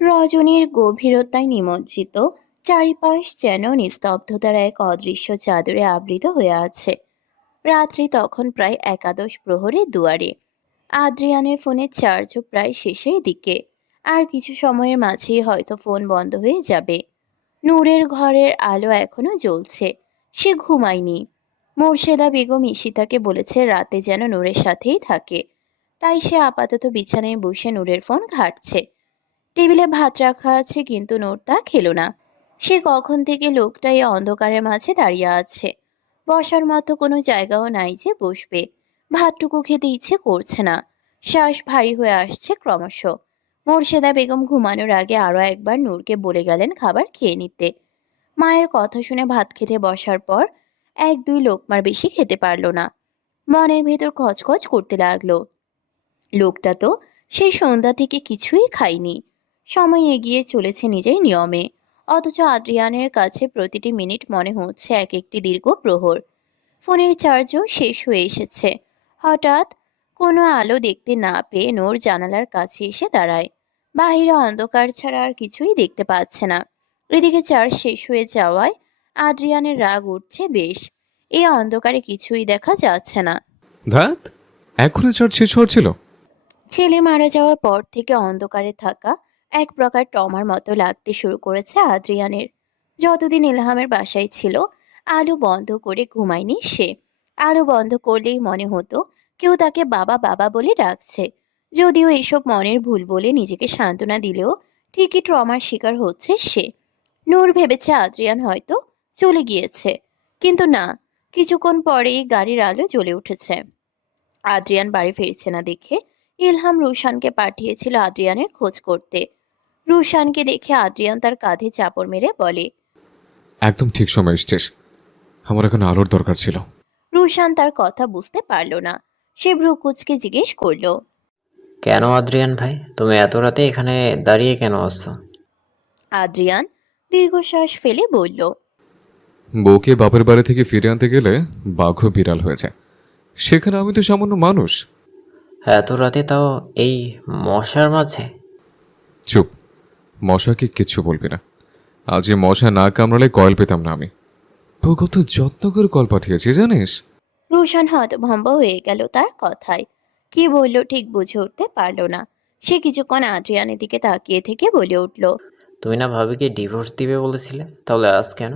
রজনীর গভীরতায় নিমজ্জিত চারিপাশ যেন নিস্তব্ধতার এক অদৃশ্য চাদরে আবৃত হয়ে আছে। রাত্রি তখন প্রায় একাদশ প্রহরের দুয়ারে। আদ্রিয়ানের ফোনের চার্জও প্রায় শেষের দিকে। আর কিছু সময়ের মাঝেই হয়তো ফোন বন্ধ হয়ে যাবে। নূরের ঘরের আলো এখনো জ্বলছে। সে ঘুমায়নি। মোর্শেদা বেগম ঈশিতাকে বলেছে রাতে যেন নূরের সাথেই থাকে। তাই সে আপাতত বিছানায় বসে নূরের ফোন ঘাঁটছে। টেবিলে ভাত রাখা আছে, কিন্তু নূর তা খেলো না। সে কখন থেকে লোকটা এই অন্ধকারের মাঝে দাঁড়িয়ে আছে। বসার মতো কোনো জায়গাও নাই যে বসবে। ভাতটুকু খেতে ইচ্ছে করছে না। শ্বাস ভারী হয়ে আসছে ক্রমশ। মোর্শেদা বেগম ঘুমানোর আগে আরো একবার নূরকে বলে গেলেন খাবার খেয়ে নিতে। মায়ের কথা শুনে ভাত খেতে বসার পর এক দুই লোকমার বেশি খেতে পারল না। মনের ভেতর খচখচ করতে লাগলো। লোকটা তো সেই সন্ধ্যা থেকে কিছুই খায়নি। সময় এগিয়ে চলেছে নিজের নিয়মে। অথচ আদ্রিয়ানের কাছে প্রতিটি মিনিট মনে হচ্ছে এক একটি দীর্ঘ প্রহর। ফোনের চার্জও শেষ হয়ে এসেছে। হঠাৎ কোনো আলো দেখতে না পেয়ে নূর জানালার কাছে এসে দাঁড়ায়। বাহিরে অন্ধকার ছাড়া আর কিছুই দেখতে পাচ্ছে না। এদিকে চার্জ শেষ হয়ে যাওয়ায় আদ্রিয়ানের রাগ উঠছে বেশ। এই অন্ধকারে কিছুই দেখা যাচ্ছে না। ধ্যাত, এখনই চার্জ শেষ হওয়ার ছিল। ছেলে মারা যাওয়ার পর থেকে অন্ধকারে থাকা এক প্রকার টমার মতো লাগতে শুরু করেছে আদ্রিয়ানের। যতদিন ইলহামের বাসায় ছিল, আলো বন্ধ করে ঘুমায়নি সে। আলো বন্ধ করলেই মনে হতো কেউ তাকে বাবা বাবা বলে ডাকছে। যদিও এসব মনের ভুল বলে নিজেকে সান্ত্বনা দিলেও ঠিকই ট্রমার শিকার হচ্ছে সে। নূর ভেবেছে আদ্রিয়ান হয়তো চলে গিয়েছে, কিন্তু না। কিছুক্ষণ পরেই গাড়ির আলো জ্বলে উঠেছে। আদ্রিয়ান বাড়ি ফিরছে না দেখে ইলহাম রুশানকে পাঠিয়েছিল আদ্রিয়ানের খোঁজ করতে। রুশানকে দেখে আদ্রিয়ান তার কাঁধে চাপড় মেরে বলে, একদম ঠিক সময় এসছিস। আমার এখন আলোর দরকার ছিল। রুশান তার কথা বুঝতে পারল না। সে ভ্রু কুঁচকে জিজ্ঞেস করল, কেন আদ্রিয়ান ভাই, তুমি এত রাতে এখানে দাঁড়িয়ে কেন আসছো? আদ্রিয়ান দীর্ঘশ্বাস ফেলে বলল, বউকে বাপের বাড়ি থেকে ফিরে আনতে গেলে বাঘও বিড়াল হয়েছে। সেখানে আমি তো সামান্য মানুষ। এত রাতে তাও এই মশার মাঝে? চুপ। মশাকে কিচ্ছু বলবি না। আজ এ মশা না কামড়ালে কয়েল পেতাম না আমি। বউ কত যত্ন করে কল পাঠিয়েছি জানিস। রুশান হতভম্ব হয়ে গেল তার কথায়। কি বলল ঠিক বুঝে উঠতে পারল না। সে কিছুক্ষণ আদ্রিয়ানের দিকে তাকিয়ে থেকে বলে উঠল, তুমি না ভাবিকে ডিভোর্স দিবে বলেছিলে, তাহলে আজ কেন?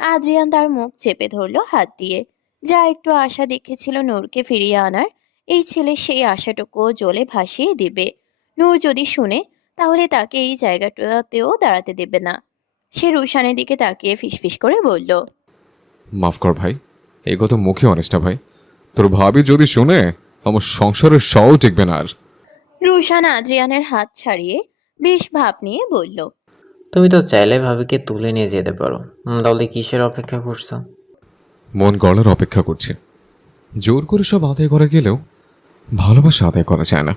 আদ্রিয়ান তার মুখ চেপে ধরল হাত দিয়ে। যা একটু আশা দেখেছিল নূরকে ফিরিয়ে আনার, এই ছেলে সেই আশাটুকুও জলে ভাসিয়ে দিবে। নূর যদি শুনে, তাহলে তাকে এই জায়গাটাতেও দাঁড়াতে দেবে না। সে রুশানের দিকে তাকিয়ে ফিসফিস করে বলল, মাফ কর ভাই, এই কথা মুখে অনিস না ভাই। তোর ভাবি যদি শুনে, আমার সংসারের সও টিকবে না আর। রুশান আদ্রিয়ানের হাত ছাড়িয়ে বেশ ভাব নিয়ে বলল, তুমি তো চাইলে ভাবিকে তুলে নিয়ে যেতে পারো। তাহলে কিসের অপেক্ষা করছো? মন গড়ার অপেক্ষা করছি। জোর করে সব আদায় করা গেলেও ভালোবাসা আদায় করা যায় না।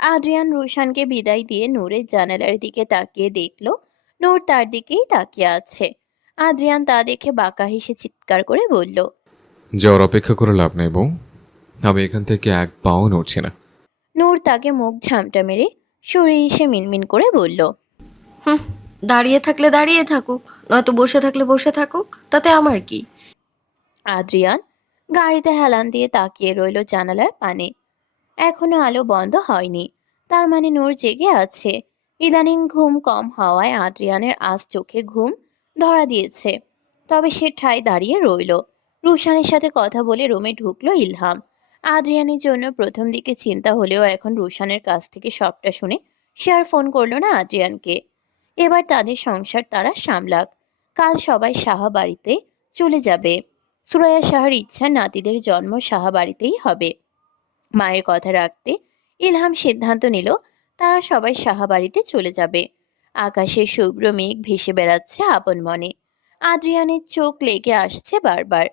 আদ্রিয়ান রুশানকে বিদায় দিয়ে নূরের জানালার দিকে তাকিয়ে দেখল নূর তার দিকেই তাকিয়ে আছে। আদ্রিয়ান তা দেখে বাঁকা হেসে চিৎকার করে বলল, যাওয়ার অপেক্ষা করে লাভ নেই বউ। আমি এখান থেকে এক পাও নড়ছি না। নূর তাকে মুখ ঝামটা মেরে সরে এসে মিনমিন করে বলল, হুম, দাঁড়িয়ে থাকলে দাঁড়িয়ে থাকুক, নয়তো বসে থাকলে বসে থাকুক, তাতে আমার কি? আদ্রিয়ান গাড়িতে হেলান দিয়ে তাকিয়ে রইল জানালার পানে। এখনো আলো বন্ধ হয়নি। তার মানে নূর জেগে আছে। ইদানিং ঘুম কম হওয়ায় আদ্রিয়ানের আজ চোখে ঘুম ধরা দিয়েছে। তবে সে ঠায় দাঁড়িয়ে রইল। রুশানের সাথে কথা বলে রুমে ঢুকলো ইলহাম। আদ্রিয়ানের জন্য প্রথম দিকে চিন্তা হলেও এখন রুশানের কাছ থেকে সবটা শুনে সে আর ফোন করলো না আদ্রিয়ানকে। এবার তাদের সংসার তারা সামলাক। কাল সবাই সাহা বাড়িতে চলে যাবে। সুরাইয়া সাহার ইচ্ছা নাতিদের জন্ম সাহা বাড়িতেই হবে। মায়ের কথা রাখতে ইলহাম সিদ্ধান্ত নিল তারা সবাই সাহা বাড়িতে চলে যাবে। আকাশে শুভ্র মেঘ ভেসে বেড়াচ্ছে আপন মনে। আদ্রিয়ানের চোখ লেগে আসছে বারবার।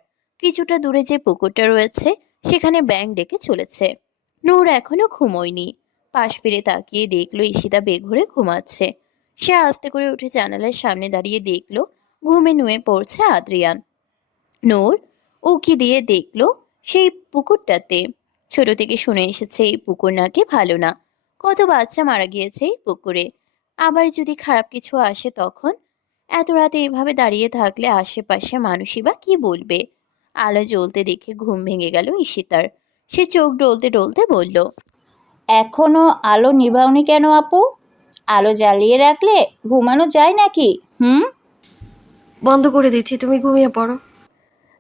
কিছুটা দূরে যে পুকুরটা রয়েছে, সেখানে ব্যাঙ ডেকে চলেছে। নূর এখনো ঘুমোয়নি। পাশ ফিরে তাকিয়ে দেখলো ঈশিতা বেঘরে ঘুমাচ্ছে। সে আস্তে করে উঠে জানালার সামনে দাঁড়িয়ে দেখলো ঘুমে নুয়ে পড়ছে আদ্রিয়ান। নূর উকি দিয়ে দেখলো সেই পুকুরটাতে ছোট থেকে শুনে এসেছে এই পুকুর নাকি ভালো না, কত বাচ্চা মারা গিয়েছে এই পুকুরে। আবার যদি খারাপ কিছু আসে তখন? এত রাতে এভাবে দাঁড়িয়ে থাকলে আশেপাশে মানুষই বা কি বলবে? আলো জ্বলতে দেখে ঘুম ভেঙে গেল ঈশিতার। সে চোখ ডলতে ডলতে বলল, এখনো আলো নিভাওনি কেন আপু? আলো জ্বালিয়ে রাখলে ঘুমানো যায় নাকি? হুম। বন্ধ করে দিচ্ছি, তুমি ঘুমিয়ে পড়ো।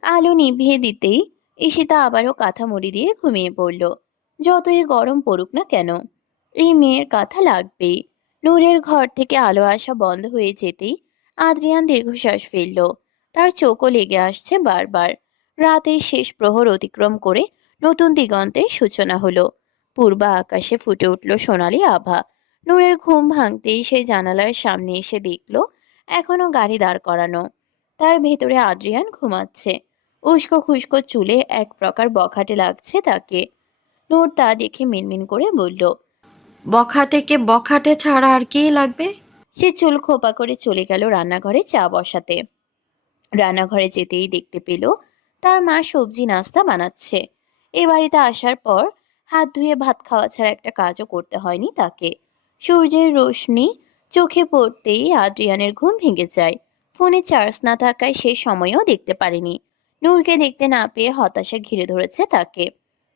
আলো নিভিয়ে দিতেই ঈশিতা আবারও কাঁথা মুড়ি দিয়ে ঘুমিয়ে পড়ল। যতই গরম পড়ুক না কেন, এই মেয়ের কাঁথা লাগবেই। নূরের ঘর থেকে আলো আসা বন্ধ হয়ে যেতেই আদ্রিয়ান দীর্ঘশ্বাস ফেলল। তার চোখও লেগে আসছে বারবার। রাতের শেষ প্রহর অতিক্রম করে নতুন দিগন্তের সূচনা হলো। পূর্বা আকাশে ফুটে উঠল সোনালি আভা। নূরের ঘুম ভাঙতেই সে জানালার সামনে এসে দেখল এখনো গাড়ি দাঁড় করানো। তার ভেতরে আদ্রিয়ান ঘুমাচ্ছে। উস্কো খুস্কো চুলে এক প্রকার বখাটে লাগছে তাকে। নূর তা দেখে মিনমিন করে বলল, বখাটেকে বখাটে ছাড়া আর কি লাগবে? সে চুল খোপা করে চলে গেল রান্নাঘরে চা বসাতে। রান্নাঘরে যেতেই দেখতে পেল তার মা সবজি নাস্তা বানাচ্ছে। এ বাড়িতে আসার পর হাত ধুয়ে ভাত খাওয়া ছাড়া একটা কাজও করতে হয়নি তাকে। সূর্যের রোশনি চোখে পড়তেই আদ্রিয়ানের ঘুম ভেঙে যায়। ফোনে চার্জ না থাকায় সে সময়ও দেখতে পারেনি। নূরকে দেখতে না পেয়ে হতাশা ঘিরে ধরেছে তাকে।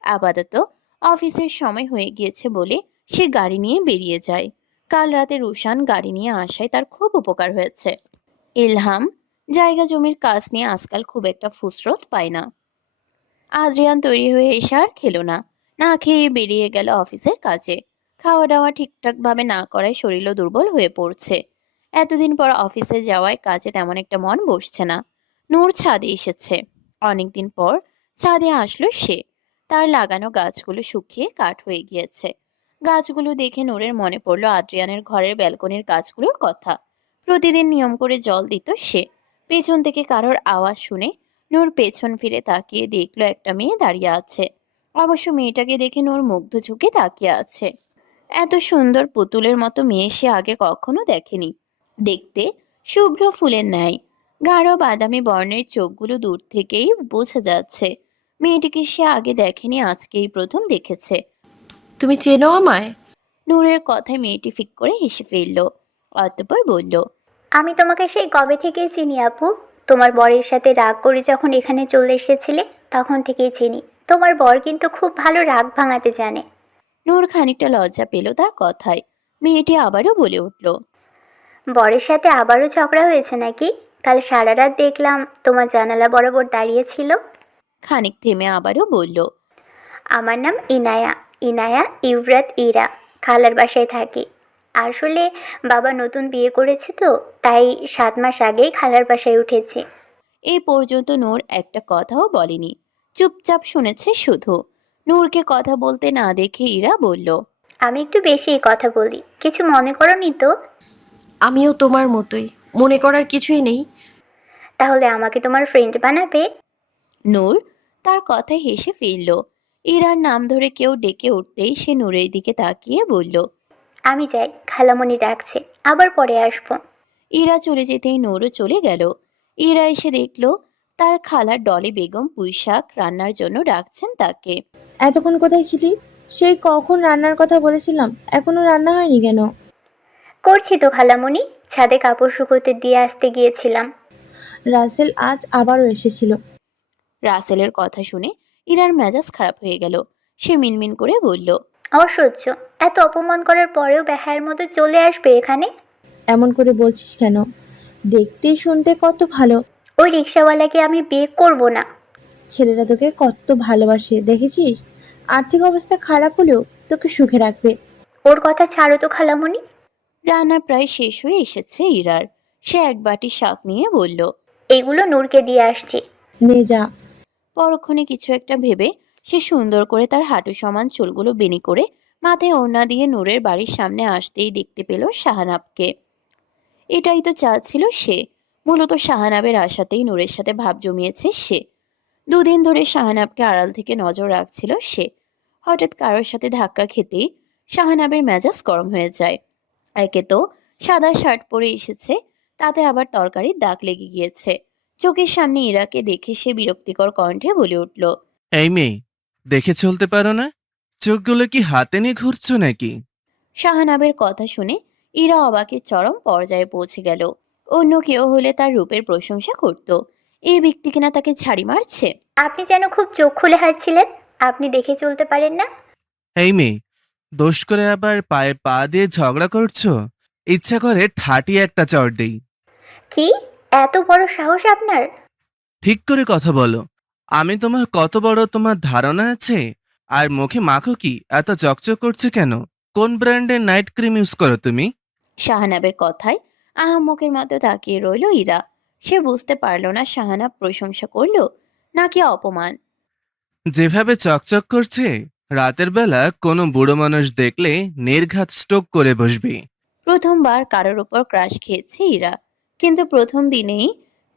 আপাতত অফিসের সময় হয়ে গিয়েছে বলে সে গাড়ি নিয়ে বেরিয়ে যায়। কাল রাতে রুশান গাড়ি নিয়ে আসায় তার খুব উপকার হয়েছে। ইলহাম জায়গা জমির কাজ নিয়ে আজকাল খুব একটা ফুসরত পায় না। আদ্রিয়ান তৈরি হয়ে এসে আর খেলো না। না খেয়ে বেরিয়ে গেল অফিসের কাজে। খাওয়া দাওয়া ঠিকঠাক ভাবে না করায় শরীরও দুর্বল হয়ে পড়ছে। এতদিন পর অফিসে যাওয়ায় কাজে তেমন একটা মন বসছে না। নূর ছাদে এসেছে। অনেকদিন পর ছাদে আসলো সে। তার লাগানো গাছগুলো শুকিয়ে কাঠ হয়ে গিয়েছে। গাছগুলো দেখে নূরের মনে পড়লো আদ্রিয়ানের ঘরের ব্যালকনির গাছগুলোর কথা। প্রতিদিন নিয়ম করে জল দিত সে। পেছন থেকে কারোর আওয়াজ শুনে নূর পেছন ফিরে তাকিয়ে দেখলো একটা মেয়ে দাঁড়িয়ে আছে। অবশ্য মেয়েটাকে দেখে নূর মুগ্ধ চোখে তাকিয়ে আছে। এত সুন্দর পুতুলের মতো মেয়ে সে আগে কখনো দেখেনি। দেখতে শুভ্র ফুলের ন্যায়। গাঢ় বাদামি বর্ণের চোখগুলো দূর থেকেই বোঝা যাচ্ছে। মেয়েটিকে সে আগে দেখেনি, আজকেই প্রথম দেখেছে। তুমি চেনো আমায়? নূরের কথায় মেয়েটি ফিক করে হেসে ফেলল। অতঃপর বলল, আমি তোমাকে সেই কবে থেকেই চিনি আপু। তোমার বরের সাথে রাগ করে যখন এখানে চলে এসেছিলে তখন থেকেই চিনি। তোমার বর কিন্তু খুব ভালো রাগ ভাঙাতে জানে। নূর খানিকটা লজ্জা পেল তার কথায়। মেয়েটি আবারও বলে উঠল, বরের সাথে আবারও ঝগড়া হয়েছে নাকি? কাল সারা রাত দেখলাম তোমার জানালা বরাবর দাঁড়িয়ে ছিল। খানিক থেমে আবারও বলল, আমার নাম ইনায়া। ইনায়া ইভরাত ইরা। খালার বাসায় থাকি। আসলে বাবা নতুন বিয়ে করেছে তো, তাই 7 মাস আগেই খালার বাসায় উঠেছি। এই পর্যন্ত নূর একটা কথাও বলেনি, চুপচাপ শুনেছে শুধু। নূরকে কথা বলতে না দেখে ইরা বলল, আমি একটু বেশিই কথা বলি, কিছু মনে করোনি তো? আমিও তোমার মতোই, মনে করার কিছুই নেই। তাহলে আমাকে তোমার ফ্রেন্ড বানাবে? নূর তার কথায় হেসে ফেলল। ইরার নাম ধরে কেউ ডেকে উঠতেই সে নূরের দিকে তাকিয়ে বলল, আমি যাই, খালামণি ডাকছে, আবার পরে আসবো। ইরা চলে যেতেই নূরও চলে গেল। ইরা এসে দেখল তার খালা ডলি বেগম পুঁইশাক রান্নার জন্য ডাকছেন তাকে। এতক্ষণ কোথায় ছিলি? সেই কখন রান্নার কথা বলেছিলাম, এখনো রান্না হয়নি কেন? করছি তো খালামণি, ছাদে কাপড় শুকোতে দিয়ে আসতে গিয়েছিলাম। রাসেল আজ আবারও এসেছিল। রাসেলের কথা শুনে ইরার মেজাজ খারাপ হয়ে গেল। সে মিনমিন করে বলল, অসহ্য, এত অপমান করার পরেও বেহায়ের মতো চলে আসবে এখানে। এমন করে বলছিস কেন? দেখতে শুনতে কত ভালো। ওই রিক্সাওয়ালাকে আমি বিয়ে করব না। ছেলেরা তোকে কত ভালোবাসে দেখেছিস? আর্থিক অবস্থা খারাপ হলেও তোকে সুখে রাখবে। ওর কথা ছাড়ো তো খালামণি। রান্না প্রায় শেষ হয়ে এসেছে ইরার। সে এক বাটি শাক নিয়ে বলল, এগুলো নূরকে দিয়ে আসছি। নে যা। পরক্ষণে কিছু একটা ভেবে সে সুন্দর করে তার হাঁটু সমান চুলগুলো বেনি করে মাথায় ওড়না দিয়ে নূরের বাড়ির সামনে আসতেই দেখতে পেল শাহানাবকে। এটাই তো চাচ্ছিল সে। মূলত শাহানাবের আশাতেই নূরের সাথে ভাব জমিয়েছে সে। দুদিন ধরে শাহানাবকে আড়াল থেকে নজর রাখছিল সে। হঠাৎ কারোর সাথে ধাক্কা খেতেই শাহানাবের মেজাজ গরম হয়ে যায়। একে তো সাদা শার্ট পরে এসেছে, তাতে আবার তরকারির দাগ লেগে গিয়েছে। চোখের সামনে ইরাকে দেখে সে বিরক্তিকর কণ্ঠে বলে উঠল, এই মেয়ে, দেখে চলতে পারো না? চোখগুলো কি হাতে নিয়ে ঘুরছো নাকি? শাহানাবের কথা শুনে ইরা অবাকের চরম পর্যায়ে পৌঁছে গেল। অন্য কেউ হলে তার রূপের প্রশংসা করত, এই ব্যক্তি কিনা তাকে ঝাড়ি মারছে। আপনি যেন খুব চোখ খুলে হাঁটছিলেন। আপনি দেখে চলতে পারেন না? এই মেয়ে, দোষ করে আবার পায়ে পা দিয়ে ঝগড়া করছো? ইচ্ছা করে ঠাটি একটা চড় দেই। কি এত বড় সাহস আপনার? ঠিক করে কথা বলো। আমি তোমার কত বড় তোমার ধারণা আছে? আর মুখে মাখো কি? এত চকচক করছে কেন? কোন ব্র্যান্ডের নাইট ক্রিম ইউজ করো তুমি? শাহানাবের কথায় আহাম্মকের মতো তাকিয়ে রইল ইরা। সে বুঝতে পারল না শাহানাব প্রশংসা করলো নাকি অপমান। যেভাবে চকচক করছে, রাতের বেলা কোনো বুড়ো মানুষ দেখলে নির্ঘাত স্ট্রোক করে বসবে। প্রথমবার কারোর উপর ক্রাশ খেয়েছে ইরা, কিন্তু প্রথম দিনেই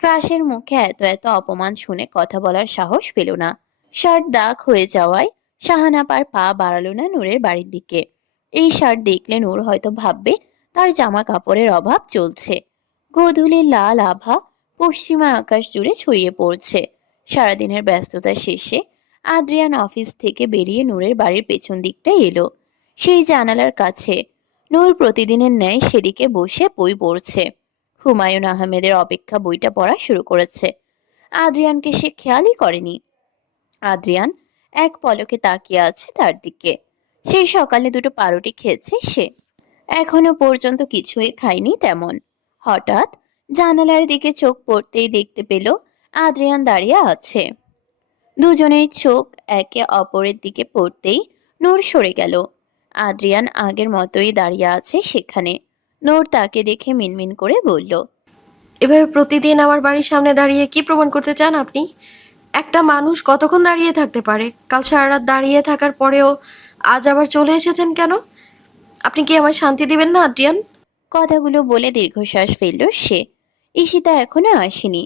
ক্রাশের মুখে এত এত অপমান শুনে কথা বলার সাহস পেল না। শার্ট দাগ হয়ে যাওয়ায় শাহানাব আর পা বাড়ালো না নূরের বাড়ির দিকে। এই শার্ট দেখলে নূর হয়তো ভাববে তার জামা কাপড়ের অভাব চলছে। গোধূলির লাল আভা পশ্চিমা আকাশ জুড়ে ছড়িয়ে পড়ছে। সারাদিনের ব্যস্ততা শেষে আদ্রিয়ান অফিস থেকে বেরিয়ে নূরের বাড়ির পেছন দিকটায় এলো। সেই জানালার কাছে নূর প্রতিদিনের ন্যায় সেদিকে বসে বই পড়ছে। হুমায়ুন আহমেদের অপেক্ষা বইটা পড়া শুরু করেছে। আদ্রিয়ানকে সে খেয়ালই করেনি। আদ্রিয়ান এক পলকে তাকিয়ে আছে তার দিকে। সেই সকালে দুটো পাউরুটি খেয়েছে সে, এখনো পর্যন্ত কিছুই খায়নি তেমন। হঠাৎ জানালার দিকে চোখ পড়তেই দেখতে পেল আদ্রিয়ান দাঁড়িয়ে আছে। দুজনের চোখ একে অপরের দিকে পড়তেই নূর সরে গেল। আদ্রিয়ান আগের মতোই দাঁড়িয়ে আছে সেখানে। নূর তাকে দেখে মিনমিন করে বলল, এভাবে প্রতিদিন আমার বাড়ির সামনে দাঁড়িয়ে কি প্রমাণ করতে চান আপনি? একটা মানুষ কতক্ষণ দাঁড়িয়ে থাকতে পারে? কাল সারা রাত দাঁড়িয়ে থাকার পরেও আজ আবার চলে এসেছেন কেন? আপনি কি আমায় শান্তি দিবেন না, আদ্রিয়ান? কথাগুলো বলে দীর্ঘশ্বাস ফেলল সে। ঈশিতা এখনো আসেনি,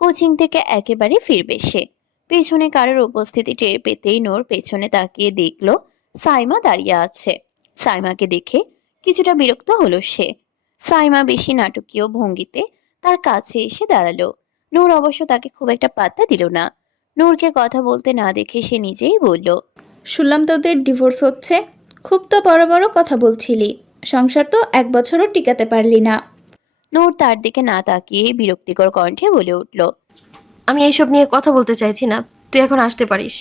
কোচিং থেকে একেবারে ফিরবে সে। পেছনে কারোর উপস্থিতি টের পেতেই নূর পেছনে তাকিয়ে দেখলো সাইমা দাঁড়িয়ে আছে। সাইমাকে দেখে কিছুটা বিরক্ত হলো সে। সাইমা বেশি নাটকীয় ভঙ্গিতে তার কাছে এসে দাঁড়ালো। নূর অবশ্য তাকে খুব একটা পাত্তা দিল না। নূরকে কথা বলতে না দেখে সে নিজেই বলল, শুনলাম তোদের ডিভোর্স হচ্ছে। খুব তো বড় বড় কথা বলছিলি, সংসার তো 1 বছরও টিকাতে পারলি না। নূর তার দিকে না তাকিয়ে বিরক্তিকর কণ্ঠে বলে উঠল, আমি এইসব নিয়ে কথা বলতে চাইছি না, তুই এখন আসতে পারিস।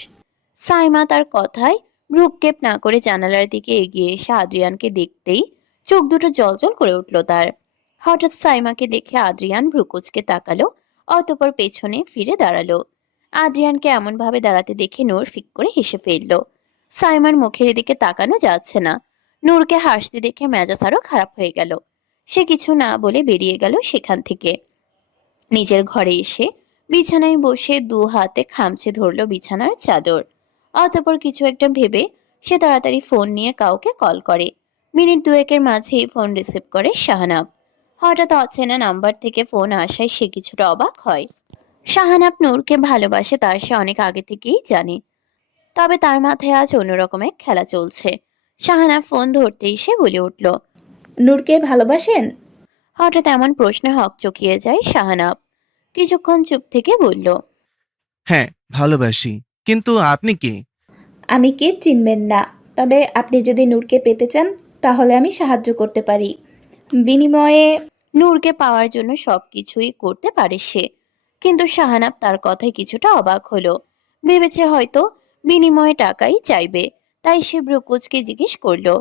সাইমা তার কথায় ভ্রুক্ষেপ না করে জানালার দিকে এগিয়ে এসে আদ্রিয়ানকে দেখতেই চোখ দুটো জ্বলজ্বল করে উঠল তার। হঠাৎ সাইমাকে দেখে আদ্রিয়ান ভ্রুকুচকে তাকালো, অতঃপর পেছনে ফিরে দাঁড়ালো। আদ্রিয়ানকে এমন ভাবে দাঁড়াতে দেখে নূর ফিক করে হেসে ফেলল। সাইমার মুখের দিকে তাকানো যাচ্ছে না। নূরকে হাসতে দেখে মেজাজ আরো খারাপ হয়ে গেল। সে কিছু না বলে বেরিয়ে গেল সেখান থেকে। নিজের ঘরে এসে বিছানায় বসে দু হাতে খামচে ধরল বিছানার চাদর। অতঃপর কিছু একটা ভেবে সে তাড়াতাড়ি ফোন নিয়ে কাউকে কল করে। মিনিট দুয়েকের মাঝেই ফোন রিসিভ করে শাহানাব। হঠাৎ অচেনা নাম্বার থেকে ফোন আসায় সে কিছুটা অবাক হয়। শাহানাব নূরকে ভালোবাসে তার সে অনেক আগে থেকেই জানে। তবে তার মাথায় আজ অন্যরকমের খেলা চলছে। শাহানাব ফোন ধরতেই সে বলে উঠল, নূরকে ভালোবাসেন? হঠাৎ এমন প্রশ্নে হকচকিয়ে যায় শাহানাব। কিছুক্ষণ চুপ থেকে বলল, হ্যাঁ, ভালোবাসি। কিন্তু আপনি কে? আমি কে চিনবেন না, তবে আপনি যদি নূরকে পেতে চান তাহলে আমি সাহায্য করতে পারি। বিনিময়ে নূরকে পাওয়ার জন্য সবকিছুই করতে পারে সে। কিন্তু শাহানাব তার কথায় কিছুটা অবাক হলো। ভেবেছে হয়তো বিনিময়ে টাকাই চাইবে, তাই সে ভ্রুকুচকে জিজ্ঞেস করলো।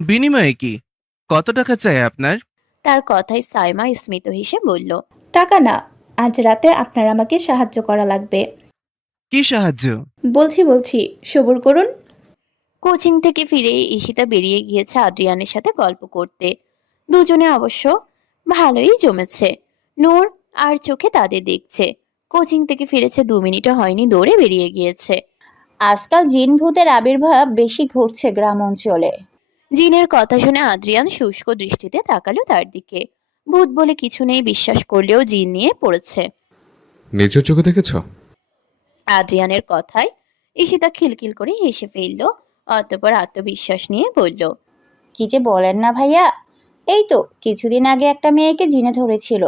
বিনিময়ে কি? কত টাকা চাই আপনার? তার কথায় সাইমা স্মিত হেসে বলল, টাকা না, আজ রাতে আপনার আমাকে সাহায্য করা লাগবে। কি সাহায্য? বলছি সবুর করুন। কোচিং থেকে ফিরে ঈশিতা বেরিয়ে গিয়েছে আদ্রিয়ানের সাথে গল্প করতে। দুজনে অবশ্য ভালোই জমেছে। নূর আর চোখে তাদের দেখছে। কোচিং থেকে ফিরেছে 2 মিনিটও হয়নি, দৌড়ে বেরিয়ে গিয়েছে। আজকাল জিন ভূতের আবির্ভাব বেশি ঘটছে গ্রাম অঞ্চলে। জিনের কথা শুনে আদ্রিয়ান শুষ্ক দৃষ্টিতে তাকালো তার দিকে। ভূত বলে কিছু নেই বিশ্বাস করলেও জিন নিয়ে পড়েছে। নিজের চোখে দেখেছ? আদ্রিয়ানের কথায় ঈশিতা খিলখিল করে হেসে ফেলল, অতঃপর আত্মবিশ্বাস নিয়ে বলল, কি যে বলেন না ভাইয়া, এই তো কিছুদিন আগে একটা মেয়েকে জিনে ধরেছিল।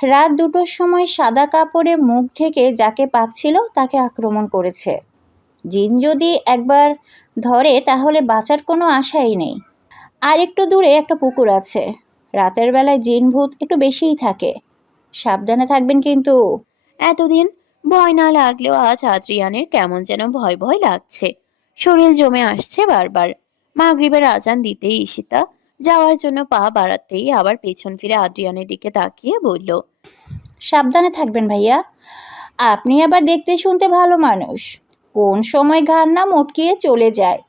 রাত 2টোর সময় সাদা কাপড়ে মুখ ঢেকে যাকে পাচ্ছিল তাকে আক্রমণ করেছে। জিন যদি একবার ধরে তাহলে বাঁচার কোনো আশাই নেই। আর একটু দূরে একটা পুকুর আছে। রাতের বেলায় জিন ভূত একটু বেশিই থাকে। সাবধানে থাকবেন কিন্তু। এতদিন ভয় না লাগলেও আজ আদ্রিয়ানের কেমন যেন ভয় ভয় লাগছে। শরীর জমে আসছে বারবার। মাগরিবের আজান দিতেই ঈশিতা যাওয়ার জন্য পা বাড়াতেই আবার পেছন ফিরে আদ্রিয়ানের দিকে তাকিয়ে বলল, সাবধানে থাকবেন ভাইয়া। আপনি আবার দেখতে শুনতে ভালো মানুষ। কোন সময় ঘাড় না মটকিয়ে চলে যায়।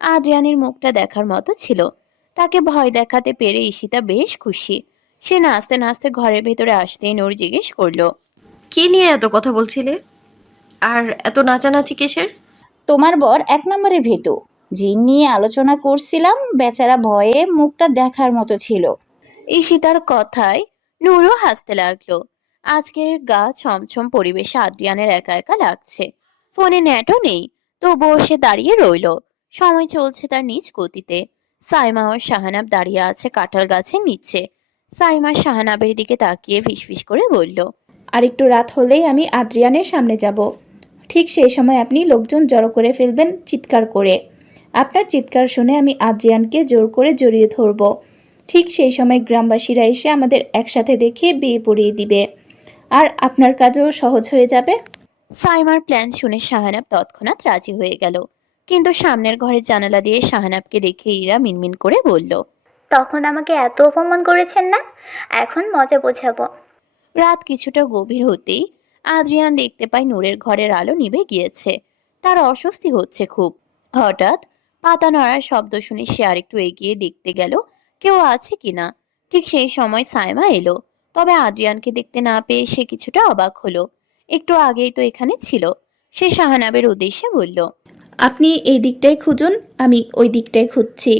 আদ্রিয়ানের মুখটা দেখার মতো ছিল। তাকে ভয় দেখাতে পেরে ঈশিতা বেশ খুশি। সে নাচতে নাচতে ঘরের ভেতরে আসতেই নূর জিজ্ঞেস করলো, কি নিয়ে এত কথা বলছিলে? আর এত নাচানাচি কিসের? তোমার বর 1 নম্বরের ভীতু। জিন নিয়ে আলোচনা করছিলাম, বেচারা ভয়ে মুখটা দেখার মতো ছিল। ঈশিতার কথায় নূরও হাসতে লাগলো। আজকের গা ছমছম পরিবেশে আদ্রিয়ানের একা একা লাগছে। ফোনে নেটও নেই, তবুও সে দাঁড়িয়ে রইলো। সময় চলছে তার নিজ গতিতে। সাইমা ও শাহানাব দাঁড়িয়ে আছে কাঁঠাল গাছের নিচে। সাইমা শাহানাবের দিকে তাকিয়ে ফিসফিস করে বলল, আর একটু রাত হলেই আমি আদ্রিয়ানের সামনে যাব। ঠিক সেই সময় আপনি লোকজন জড়ো করে ফেলবেন চিৎকার করে। আপনার চিৎকার শুনে আমি আদ্রিয়ানকে জোর করে জড়িয়ে ধরব। ঠিক সেই সময় গ্রামবাসীরা এসে আমাদের একসাথে দেখে বিয়ে পড়িয়ে দিবে, আর আপনার কাজও সহজ হয়ে যাবে। সাইমার প্ল্যান শুনে শাহানাব তৎক্ষণাৎ রাজি হয়ে গেল। কিন্তু সামনের ঘরের জানালা দিয়ে শাহানাবকে দেখে ইরা মিনমিন করে বলল, তখন আমাকে এত অপমান করেছেন না, এখন মজা বোঝাবো। রাত কিছুটা গভীর হতেই আদ্রিয়ান দেখতে পায় নূরের ঘরের আলো নিভে গিয়েছে। তার অস্বস্তি হচ্ছে খুব। হঠাৎ পাতা নড়ার শব্দ শুনে সে আরেকটু এগিয়ে দেখতে গেল কেউ আছে কিনা। ঠিক সেই সময় সাইমা এলো। তবে আদ্রিয়ানকে দেখতে না পেয়ে সে কিছুটা অবাক হলো। একটু আগেই তো এখানে ছিল। সে শাহানাবের উদ্দেশ্যে বলল, আপনি এই দিকটাই খুঁজুন, আমি ওই দিকটাই খুঁজছি।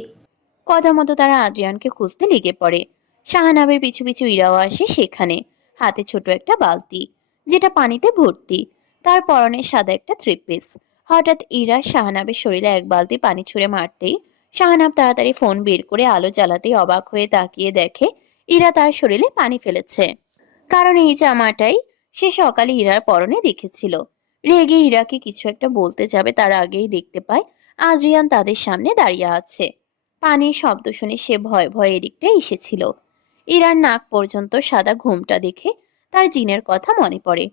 কথা মতো তারা আদ্রিয়ানকে খুঁজতে লেগে পড়ে। শাহানাবের পিছু পিছু ইরাও আসে সেখানে, হাতে ছোট একটা বালতি, যেটা পানিতে ভর্তি। তার পরনে সাদা একটা থ্রি পিস। হঠাৎ ইরা শাহানাবের শরীরে এক বালতি পানি ছুঁড়ে মারতেই শাহানাব তাড়াতাড়ি ফোন বের করে আলো জ্বালাতেই অবাক হয়ে তাকিয়ে দেখে ইরা তার শরীরে পানি ফেলেছে। কারণ এই জামাটাই সে সকালে ইরার পরনে দেখেছিল। রেগে ইরাকে কিছু একটা বলতে যাবে তার আগেই দেখতে পায় আদ্রিয়ান তাদের সামনে দাঁড়িয়ে আছে। পানির শব্দ শুনে সে ভয়ে ভয়ে এদিকটা এসেছিল। ইরার নাক পর্যন্ত সাদা ঘুমটা দেখে তার জিনের কথা মনে পড়ে।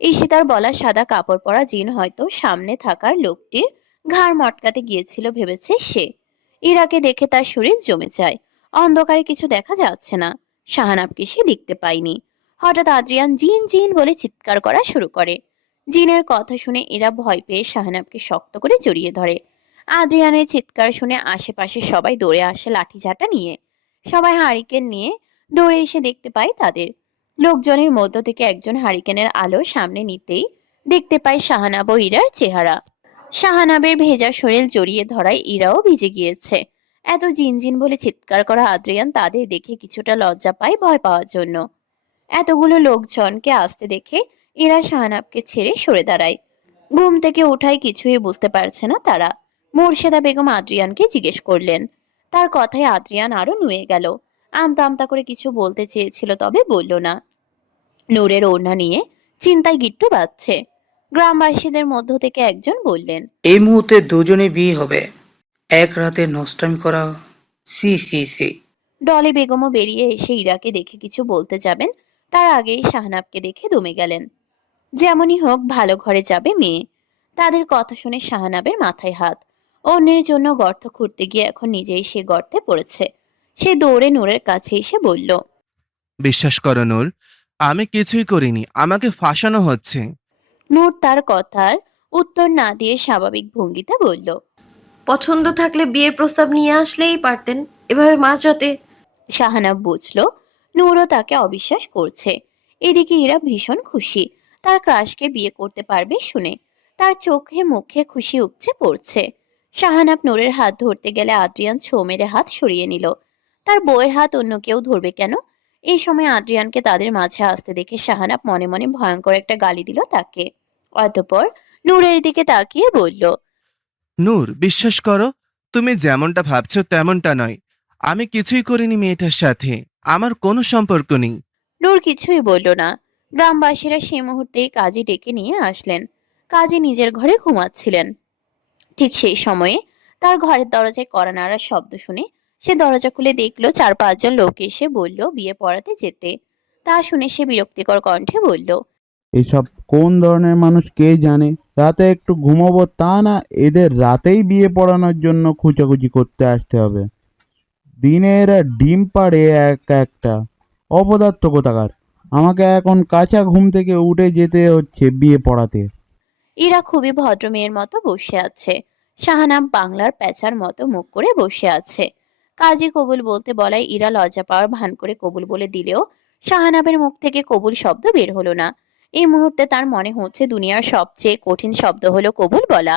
ঈশিতার বলা সাদা কাপড় পরা জিন হয়তো সামনে থাকার লোকটির ঘাড় মটকাতে গিয়েছিল ভেবেছে সে। ইরাকে দেখে তার শরীর জমে যায়। অন্ধকারে কিছু দেখা যাচ্ছে না। শাহানাবকে সে দেখতে পায়নি। হঠাৎ আদ্রিয়ান জিন জিন বলে চিৎকার করা শুরু করে। জিনের কথা শুনে এরা ভয় পেয়ে শাহানাবকে শক্ত করে জড়িয়ে ধরে। আদ্রিয়ানের চিৎকার শুনে আশেপাশে সবাই দৌড়ে আসে লাঠিঝাঁটা নিয়ে। সবাই হারিকেন নিয়ে দৌড়ে এসে দেখতে পায় তাদের। লোকজনের মধ্য থেকে একজন হারিকেনের আলো সামনে নিতেই দেখতে পায় শাহানাব ও ইরার চেহারা। শাহানাবের ভেজা শরীর জড়িয়ে ধরায় ইরাও ভিজে গিয়েছে। এত জিনজিন বলে চিৎকার করা আদ্রিয়ান তাদের দেখে কিছুটা লজ্জা পায় ভয় পাওয়ার জন্য। এতগুলো লোকজনকে আসতে দেখে ইরা শাহানাবকে ছেড়ে সরে দাঁড়ায়। ঘুম থেকে ওঠায় কিছুই বুঝতে পারছে না তারা। মোর্শেদা বেগম আদ্রিয়ানকে জিজ্ঞেস করলেন। তার কথায় আদ্রিয়ান আরো নুয়ে গেল। আমতা আমতা করে কিছু বলতে চেয়েছিল, তবে বলল না। নূরের ওড়না নিয়ে চিন্তায় গিট্টু বাজছে। গ্রামবাসীদের মধ্য থেকে একজন বললেন, এই মুহূর্তে দুজনে বিয়ে হবে, এক রাতে নষ্টামি করা, সি সি সি। ডলি বেগমও বেরিয়ে এসে ইরাকে দেখে কিছু বলতে যাবেন, তার আগেই শাহনাবকে দেখে দমে গেলেন। যেমনই হোক ভালো ঘরে যাবে মেয়ে। তাদের কথা শুনে শাহনাবের মাথায় হাত। অন্যের জন্য গর্ত খুঁড়তে গিয়ে এখন নিজেই সে গর্তে পড়েছে। সে দৌড়ে নূরের কাছে এসে বলল, বিশ্বাস করো নূর, আমি কিছুই করিনি, আমাকে ফাঁসানো হচ্ছে। নূর তার কথার উত্তর না দিয়ে স্বাভাবিক ভঙ্গিতে বলল, পছন্দ থাকলে বিয়ের প্রস্তাব নিয়ে আসলেই পারতেন, এভাবে মাঝরাতে। শাহানাব বুঝল নূরও তাকে অবিশ্বাস করছে। এদিকে ইরা ভীষণ খুশি তার ক্রাশকে বিয়ে করতে পারবে শুনে। তার চোখে মুখে খুশি উপচে পড়ছে। শাহানাব নূরের হাত ধরতে গেলে আদ্রিয়ান ছো মেরে হাত সরিয়ে নিল। তার বউয়ের হাত অন্য কেউ ধরবে কেন? এই সময় আদ্রিয়ানকে তাদের মাঝে আসতে দেখে শাহানাব মনে মনে ভয়ঙ্কর একটা গালি দিল তাকে। অতঃপর নূরের দিকে তাকিয়ে বলল, নূর, বিশ্বাস করো, তুমি যেমনটা ভাবছো তেমনটা নয়। আমি কিছুই করিনি মেয়েটার সাথে, আমার কোনো সম্পর্ক নেই। নূর কিছুই বলল না। গ্রামবাসীরা সে মুহূর্তেই কাজী ডেকে নিয়ে আসলেন। কাজী নিজের ঘরে ঘুমাচ্ছিলেন। ঠিক সেই সময়ে তার ঘরের দরজায় কড়া নাড়ার শব্দ শুনে সে দরজা খুলে দেখলো 4-5 জন লোক এসে বলল বিয়ে পড়াতে যেতে। তা শুনে সে বিরক্তিকর কণ্ঠে বলল, এসব কোন ধরনের মানুষ কে জানে। রাতে একটু ঘুমোবো তা না, এদের রাতেই বিয়ে পড়ানোর জন্য খুঁচাখুচি করতে আসতে হবে। দিনে এরা ডিম পাড়ে এক একটা অপদার্থ কোথাকার। আমাকে এখন কাঁচা ঘুম থেকে উঠে যেতে হচ্ছে বিয়ে পড়াতে। ইরা খুবই ভদ্র মেয়ের মতো বসে আছে। শাহানাব বাংলার প্যাঁচার মতো মুখ করে বসে আছে। কাজী কবুল বলতে বলায় ইরা লজ্জা পাওয়ার ভান করে কবুল বলে দিলেও শাহানাবের মুখ থেকে কবুল শব্দ বের হলো না। এই মুহূর্তে তার মনে হচ্ছে দুনিয়ার সবচেয়ে কঠিন শব্দ হলো কবুল বলা।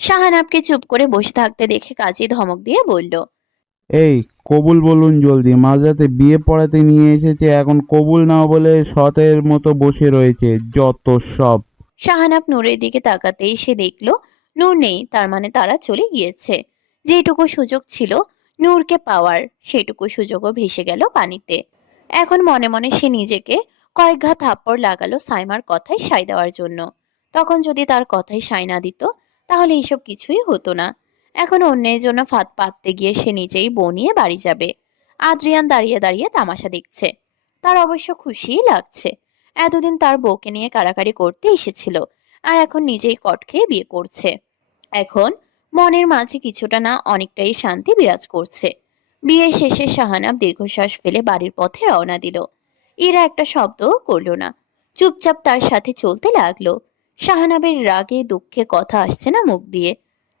শাহানাবকে চুপ করে বসে থাকতে দেখে কাজী ধমক দিয়ে বলল, এই কবুল বলুন জলদি, মাঝরাতে বিয়ে পড়াতে নিয়ে এসেছে, এখন কবুল না বলে সতের মতো বসে রয়েছে যত সব। শাহানাব নূরের দিকে তাকাতেই সে দেখলো নূর নেই, তার মানে তারা চলে গিয়েছে। যেটুকু সুযোগ ছিল নূরকে পাওয়ার, সেটুকু সুযোগও ভেসে গেল পানিতে। এখন মনে মনে সে নিজেকে কয়েক ঘা থাপ্পড় লাগালো সাইমার কথায় সায় দেওয়ার জন্য। তখন যদি তার কথায় সায় না দিত তাহলে এইসব কিছুই হতো না। এখন অন্যের জন্য ফাঁদ পাততে গিয়ে সে নিজেই বউ নিয়ে বাড়ি যাবে। আদ্রিয়ান দাঁড়িয়ে দাঁড়িয়ে তামাশা দেখছে। তার অবশ্য খুশিই লাগছে। এতদিন তার বউকে নিয়ে কাড়াকাড়ি করতে এসেছিল, আর এখন নিজেই কট খেয়ে বিয়ে করছে। এখন মনের মাঝে কিছুটা না অনেকটাই শান্তি বিরাজ করছে। বিয়ে শেষে শাহানাব দীর্ঘশ্বাস ফেলে বাড়ির পথে রওনা দিল। ইরা একটা শব্দও করলো না, চুপচাপ তার সাথে চলতে লাগলো। শাহানাবের রাগে দুঃখে কথা আসছে না মুখ দিয়ে।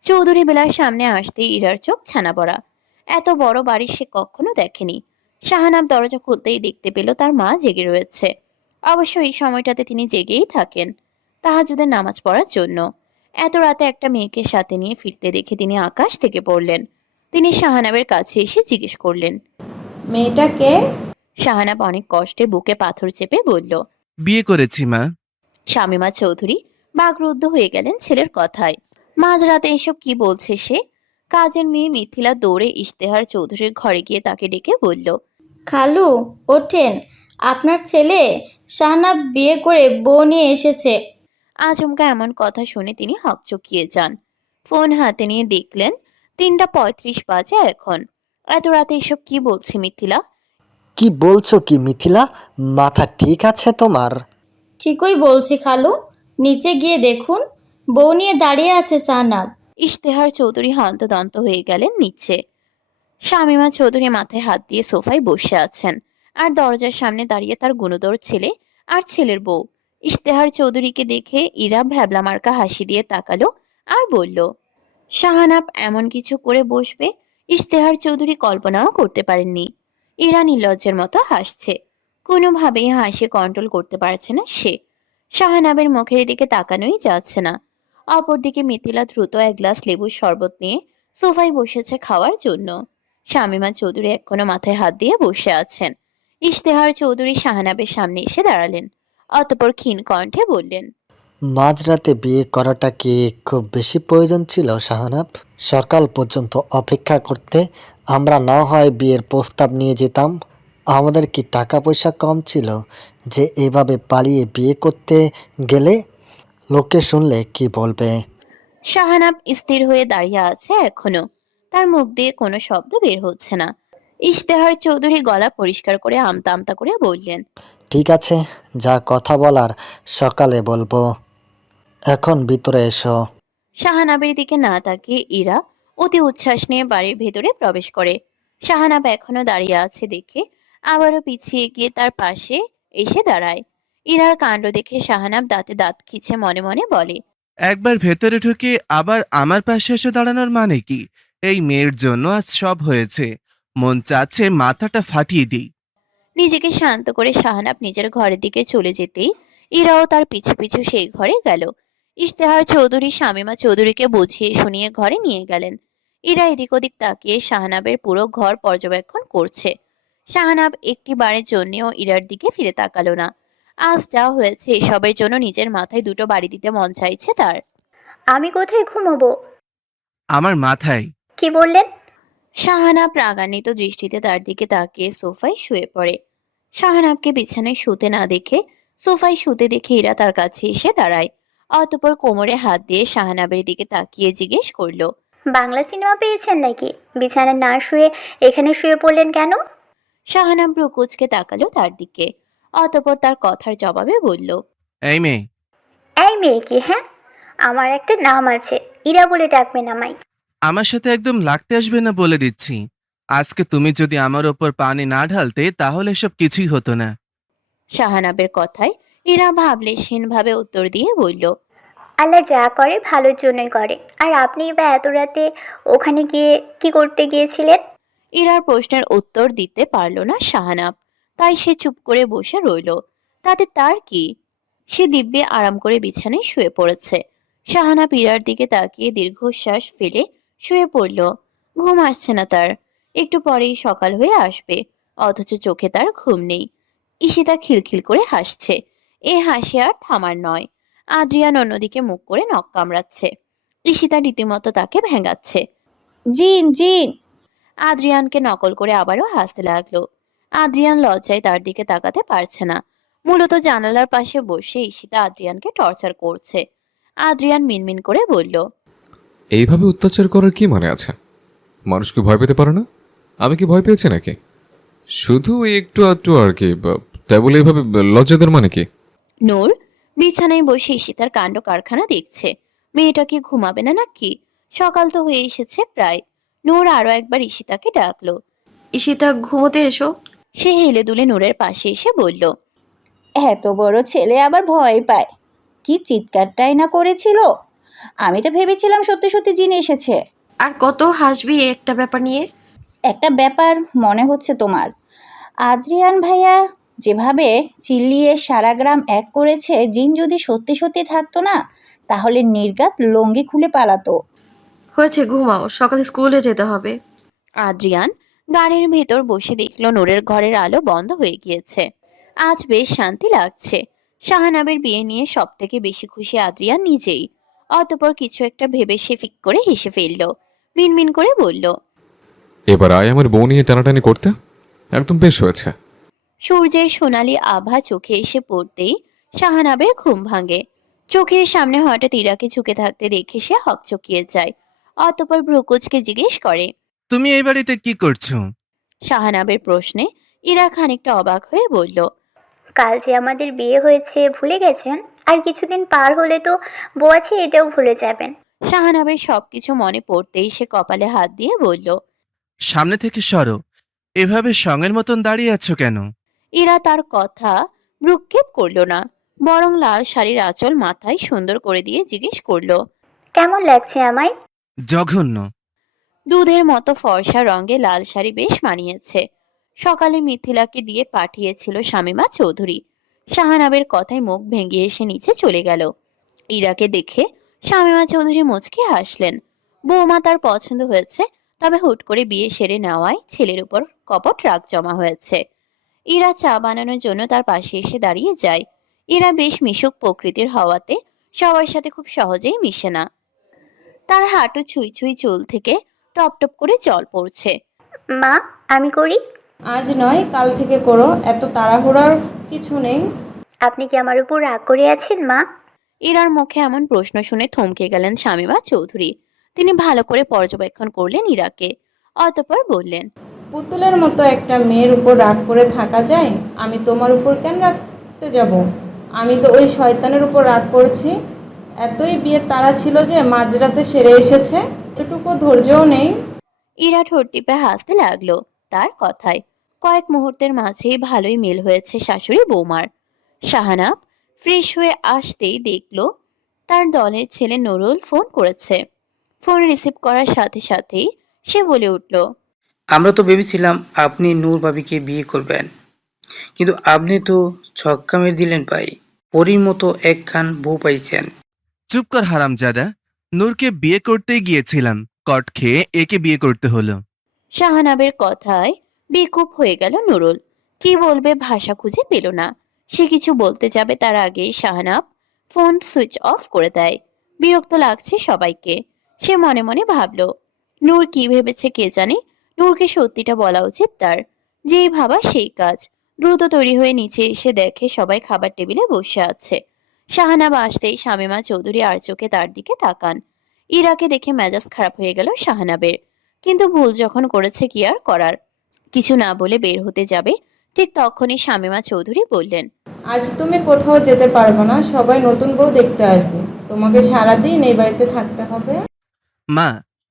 চৌধুরী বেলার সামনে আসতেই ইরার চোখ ছানা পড়া। এত বড় বাড়ি সে কখনো দেখেনি। শাহানাব দরজা খুলতেই দেখতে পেল তার মা জেগে রয়েছে। অবশ্য এই সময়টাতে তিনি জেগেই থাকেন তাহাজ্জুদের নামাজ পড়ার জন্য। এত রাতে একটা মেয়েকে সাথে নিয়ে ফিরতে দেখে তিনি আকাশ থেকে পড়লেন। তিনি শাহানাবের কাছে এসে জিজ্ঞেস করলেন, মেয়েটাকে? শাহানাব অনেক কষ্টে বুকে পাথর চেপে বলল। বিয়ে করেছি মা। শামীমা চৌধুরী বাকরুদ্ধ হয়ে গেলেন ছেলের কথায়। মাঝরাতে এসব কি বলছে সে? কাজের মেয়ে মিথিলা দৌড়ে ইশতেহার চৌধুরীর ঘরে গিয়ে তাকে ডেকে বলল, খালু, ওঠেন, আপনার ছেলে শাহনাব বিয়ে করে বউ নিয়ে এসেছে। আচমকা এমন কথা শুনে তিনি হকচকিয়ে যান। ফোন হাতে নিয়ে দেখলেন 3:35 বাজে এখন। এত রাতে এসব কি বলছে মিথিলা? কি বলছো কি মিথিলা? মাথা ঠিক আছে তোমার? ঠিকই বলছি খালু, নিচে গিয়ে দেখুন, বউ নিয়ে দাঁড়িয়ে আছে শাহনাব। ইশতেহার চৌধুরী হন্তদন্ত হয়ে গেলেন নিচে। শামীমা চৌধুরী মাথায় হাত দিয়ে সোফায় বসে আছেন, আর দরজার সামনে দাঁড়িয়ে তার গুণধর ছেলে আর ছেলের বউ। ইশতেহার চৌধুরীকে দেখে ইরা ভ্যাবলা মার্কা হাসি দিয়ে তাকালো আর বলল, শাহানাব এমন কিছু করে বসবে ইশতেহার চৌধুরী কল্পনাও করতে পারেননি। ইরা নির্লজ্জের মতো হাসছে। কোনোভাবেই হাসি কন্ট্রোল করতে পারছে না সে। শাহানাবের মুখের দিকে তাকানোই যাচ্ছে না। অপরদিকে মিথিলা দ্রুত এক গ্লাস লেবুর শরবত নিয়ে সোফায় বসেছে খাওয়ার জন্য। শামীমা চৌধুরী এখনো মাথায় হাত দিয়ে বসে আছেন। ইশতেহার চৌধুরী শাহানাবের সামনে এসে দাঁড়ালেন। অতঃপর ক্ষীণ কণ্ঠে বললেন, মাঝরাতে বিয়ে করাটা কি খুব বেশি প্রয়োজন ছিল শাহানাব? সকাল পর্যন্ত অপেক্ষা করতে আমরা না হয় বিয়ের প্রস্তাব নিয়ে যেতাম। আমাদের কি টাকা পয়সা কম ছিল যে এভাবে পালিয়ে বিয়ে করতে গেলে? লোকে শুনলে কি বলবে? শাহানাব স্থির হয়ে দাঁড়িয়ে আছে এখনো। তার মুখ দিয়ে কোনো শব্দ বের হচ্ছে না। ইশতেহার চৌধুরী গলা পরিষ্কার করে আমতা আমতা করে বললেন, ঠিক আছে, যা কথা বলার সকালে বলবো। এখন ভিতরে এসো। শাহানাবের দিকে না তাকিয়ে ইরা অতি উচ্ছ্বাস নিয়ে বাড়ির ভেতরে প্রবেশ করে। শাহানাব এখনো দাঁড়িয়ে আছে দেখে আবারও পিছিয়ে গিয়ে তার পাশে এসে দাঁড়ায়। ইরার কাণ্ড দেখে শাহানাব দাঁতে দাঁত খিচে মনে মনে বলে, একবার ভেতরে ঢুকে আবার আমার পাশে এসে দাঁড়ানোর মানে কি? এই মেয়ের জন্য আজ সব হয়েছে। মন চাচ্ছে মাথাটা ফাটিয়ে দিই। নিজেকে শান্ত করে শাহানাব নিজের ঘরের দিকে চলে যেতেই ইরাও তার পিছু পিছু সেই ঘরে গেল। ইশতেহার চৌধুরী শামীমা চৌধুরীকে বুঝিয়ে শুনিয়ে ঘরে নিয়ে গেলেন। ইরা এদিক ওদিক তাকিয়ে শাহানাবের পুরো ঘর পর্যবেক্ষণ করছে। শাহানাব একটি বারের জন্যেও ইরার দিকে ফিরে তাকালো না। আজ যা হয়েছে এসবের জন্য নিজের মাথায় দুটো বাড়ি দিতে মন চাইছে তার। আমি কোথায় ঘুমোবো? আমার মাথায়। কি বললেন? শাহানাব রাগান্বিত দৃষ্টিতে তার দিকে তাকিয়ে সোফায় শুয়ে পড়ে। শাহানাবকে বিছানায় শুতে না দেখে সোফায় শুতে দেখে ইরা তার কাছে এসে দাঁড়ায়। অতঃপর কোমরে হাত দিয়ে শাহানাবের দিকে তাকিয়ে জিজ্ঞেস করলো, বাংলা সিনেমা পেয়েছেন নাকি? বিছানায় না শুয়ে এখানে শুয়ে পড়লেন কেন? শাহানাব ব্রুকুচকে তাকালো তার দিকে। অতঃপর তার কথার জবাবে বলল, এই মেয়ে, এই মেয়ে কি? হ্যাঁ, আমার একটা নাম আছে, ইরা বলে ডাকবেন আমায়। আমার সাথে একদম লাগতে আসবে না বলে দিচ্ছি। আজকে তুমি যদি আমার ওপর পানি না ঢালতে তাহলে সব কিছুই হতো না। শাহানাবের কথায় ইরা ভাবলেশহীনভাবে উত্তর দিয়ে বলল, আল্লাহ যা করে ভালোর জন্যই করে। আর আপনি বা এত রাতে ওখানে গিয়ে কি করতে গিয়েছিলেন? ইরার প্রশ্নের উত্তর দিতে পারল না শাহানাব। তাই সে চুপ করে বসে রইল। তাতে তার কি? সে দিব্যে আরাম করে বিছানায় শুয়ে পড়েছে। শাহানাব ইরার দিকে তাকিয়ে দীর্ঘশ্বাস ফেলে শুয়ে পড়ল। ঘুম আসছে না তার। একটু পরেই সকাল হয়ে আসবে, অথচ চোখে তার ঘুম নেই। ঈশিতা খিলখিল করে হাসছে। এ হাসি আর থামার নয়। আদ্রিয়ান অন্যদিকে মুখ করে নখ কামড়াচ্ছে। ঈশিতা রীতিমতো তাকে ভেঙাচ্ছে। জিন জিন। আদ্রিয়ানকে নকল করে আবারও হাসতে লাগলো। আদ্রিয়ান লজ্জায় তার দিকে তাকাতে পারছে না। মূলত জানালার পাশে বসে ঈশিতা আদ্রিয়ানকে টর্চার করছে। আদ্রিয়ান মিনমিন করে বলল, এইভাবে অত্যাচার করার কি মানে আছে? মানুষকে ভয় পেতে পারে না? আমি কি ভয় পেয়েছি নাকি? শুধু একটু আধটু আর কি, তাই বলে এইভাবে লজ্জাদের মানে কি? নূর বিছানায় বসে ঈশিতার কাণ্ড কারখানা দেখছে। মেয়েটা কি ঘুমাবে না নাকি? সকাল তো হয়ে এসেছে প্রায়। নূর আরো একবার ঈশিতাকে ডাকলো। ঈশিতা, ঘুমোতে এসো। সে হেলে দুলে নূরের পাশে এসে বলল, এত বড় ছেলে আবার ভয় পায়? কি চিৎকারটাই না করেছিল! আমি তো ভেবেছিলাম সত্যি সত্যি জিন এসেছে। আর কত হাসবি এই একটা ব্যাপার নিয়ে? একটা ব্যাপার মনে হচ্ছে তোমার। আদ্রিয়ান ভাইয়া যেভাবে চিল্লিয়ে সারা গ্রাম এক করেছে, জিন যদি সত্যি সত্যি থাকতো না তাহলে নির্ঘাত লঙ্গি খুলে পালাতো। হয়েছে, ঘুমাও, সকালে স্কুলে যেতে হবে। আদ্রিয়ান গাড়ির ভেতর বসে দেখলো নূরের ঘরের আলো বন্ধ হয়ে গিয়েছে। আজ বেশ শান্তি লাগছে। শাহানাবের বিয়ে নিয়ে সব থেকে বেশি খুশি আদ্রিয়ান নিজেই। অতঃপর কিছু একটা ভেবে সে ফিক করে হেসে ফেলল। মিনমিন করে বলল, এবার আয় আমার বউ নিয়ে টানাটানি করতে। একদম বেশ হয়েছে। সূর্যের সোনালি আভা চোখে এসে পড়তেই শাহানাবের ঘুম ভাঙে। চোখের সামনে হঠাৎ ইরাকে ঝুঁকে থাকতে দেখে সে হকচকিয়ে যায়। অতঃপর ভ্রুকুচকে জিজ্ঞেস করে, তুমি এই বাড়িতে কি করছো? শাহানাবের প্রশ্নে ইরা খানিকটা অবাক হয়ে বলল, কাল যে আমাদের বিয়ে হয়েছে ভুলে গেছেন? আর কিছুদিন পার হলে তো বউ আছে এটাও ভুলে যাবেন। শাহানাবের সবকিছু মনে পড়তেই সে কপালে হাত দিয়ে বলল। সামনে থেকে সরো। এভাবে সঙ্গের মতন দাঁড়িয়ে আছো কেন? ইরা তার কথা ভ্রুক্ষেপ করল না, বরং লাল শাড়ির আঁচল মাথায় সুন্দর করে দিয়ে জিজ্ঞেস করলো, কেমন লাগছে আমায়? জঘন্য। দুধের মতো ফর্সা রঙে লাল শাড়ি বেশ মানিয়েছে। সকালে মিথিলাকে দিয়ে পাঠিয়েছিল শামীমা চৌধুরী। শাহানাবের কথায় মুখ ভেঙে এসে নিচে চলে গেল। ইরাকে দেখে শামীমা চৌধুরী মুচকে হাসলেন। বৌমা তার পছন্দ হয়েছে, তবে হুট করে বিয়ে সেরে নেওয়ায় ছেলের উপর কপট রাগ জমা হয়েছে। ইরা চা বানানোর জন্য তার পাশে এসে দাঁড়িয়ে যায়। ইরা বেশ মিশুক প্রকৃতির হওয়াতে সবার সাথে খুব সহজেই মিশে না। তার হাঁটু ছুঁই ছুঁই চুল থেকে টপ টপ করে জল পড়ছে। মা, আমি করি। আজ নয়, কাল থেকে করো, এত তাড়াহুড়ার কিছু নেই। আপনি কি আমার উপর রাগ করে আছেন মা? ইরার মুখে এমন প্রশ্ন শুনে থমকে গেলেন শামীমা চৌধুরী। তিনি ভালো করে পর্যবেক্ষণ করলেন ইরাকে। অতঃপর বললেন, পুতুলের মতো একটা মেয়ের উপর রাগ করে থাকা যায়? আমি তোমার উপর কেন রাখতে যাব? আমি তো ওই শয়তানের উপর রাগ করছি। এতই বিয়ের তাড়া ছিল যে মাঝরাতে সেরে এসেছে, এতটুকু ধৈর্যও নেই। ইরা ঠোঁট টিপে হাসতে লাগলো তার কথায়। কয়েক মুহূর্তের মাঝেই ভালোই মিল হয়েছে শাশুড়ি বৌমার। শাহানাব ফ্রেশ হয়ে আসতেই দেখলো তার দলের ছেলে নুরুল ফোন করেছে। ফোন রিসিভ করার সাথে সাথেই সে বলে উঠল, আমরা তো ভেবেছিলাম আপনি নূর ভাবিকে বিয়ে করবেন, কিন্তু আপনি তো ছক্কা মেরে দিলেন ভাই। পরীর মতো একখান বউ পাইছেন। চুপ কর হারামজাদা। নূরকে বিয়ে করতেই গিয়েছিলাম, কট খেয়ে একে বিয়ে করতে হলো। শাহানাবের কথায় বেকুব হয়ে গেল নুরুল। কি বলবে ভাষা খুঁজে পেল না। সে কিছু বলতে যাবে তার আগে শাহানাব ফোন সুইচ অফ করে দেয়। বিরক্ত লাগছে সবাইকে। সে মনে মনে ভাবল, নূর কি ভেবেছে কে জানে। নূরকে সত্যিটা বলা উচিত তার। যেই ভাবা সেই কাজ। দ্রুত তৈরি হয়ে নিচে এসে দেখে সবাই খাবার টেবিলে বসে আছে। শাহানাব আসতেই শামীমা চৌধুরী আর চোখে তার দিকে তাকান। ইরাকে দেখে মেজাজ খারাপ হয়ে গেল শাহানাবের, কিন্তু ভুল যখন করেছে কি আর করার। কিছু না বলে বের হতে যাবে, ঠিক তখনই শামীমা চৌধুরী বললেন, আজ তুমি কোথাও যেতে পারবে না, সবাই নতুন বউ দেখতে আসবে, তোমাকে সারাদিন এই বাড়িতে থাকতে হবে। মা,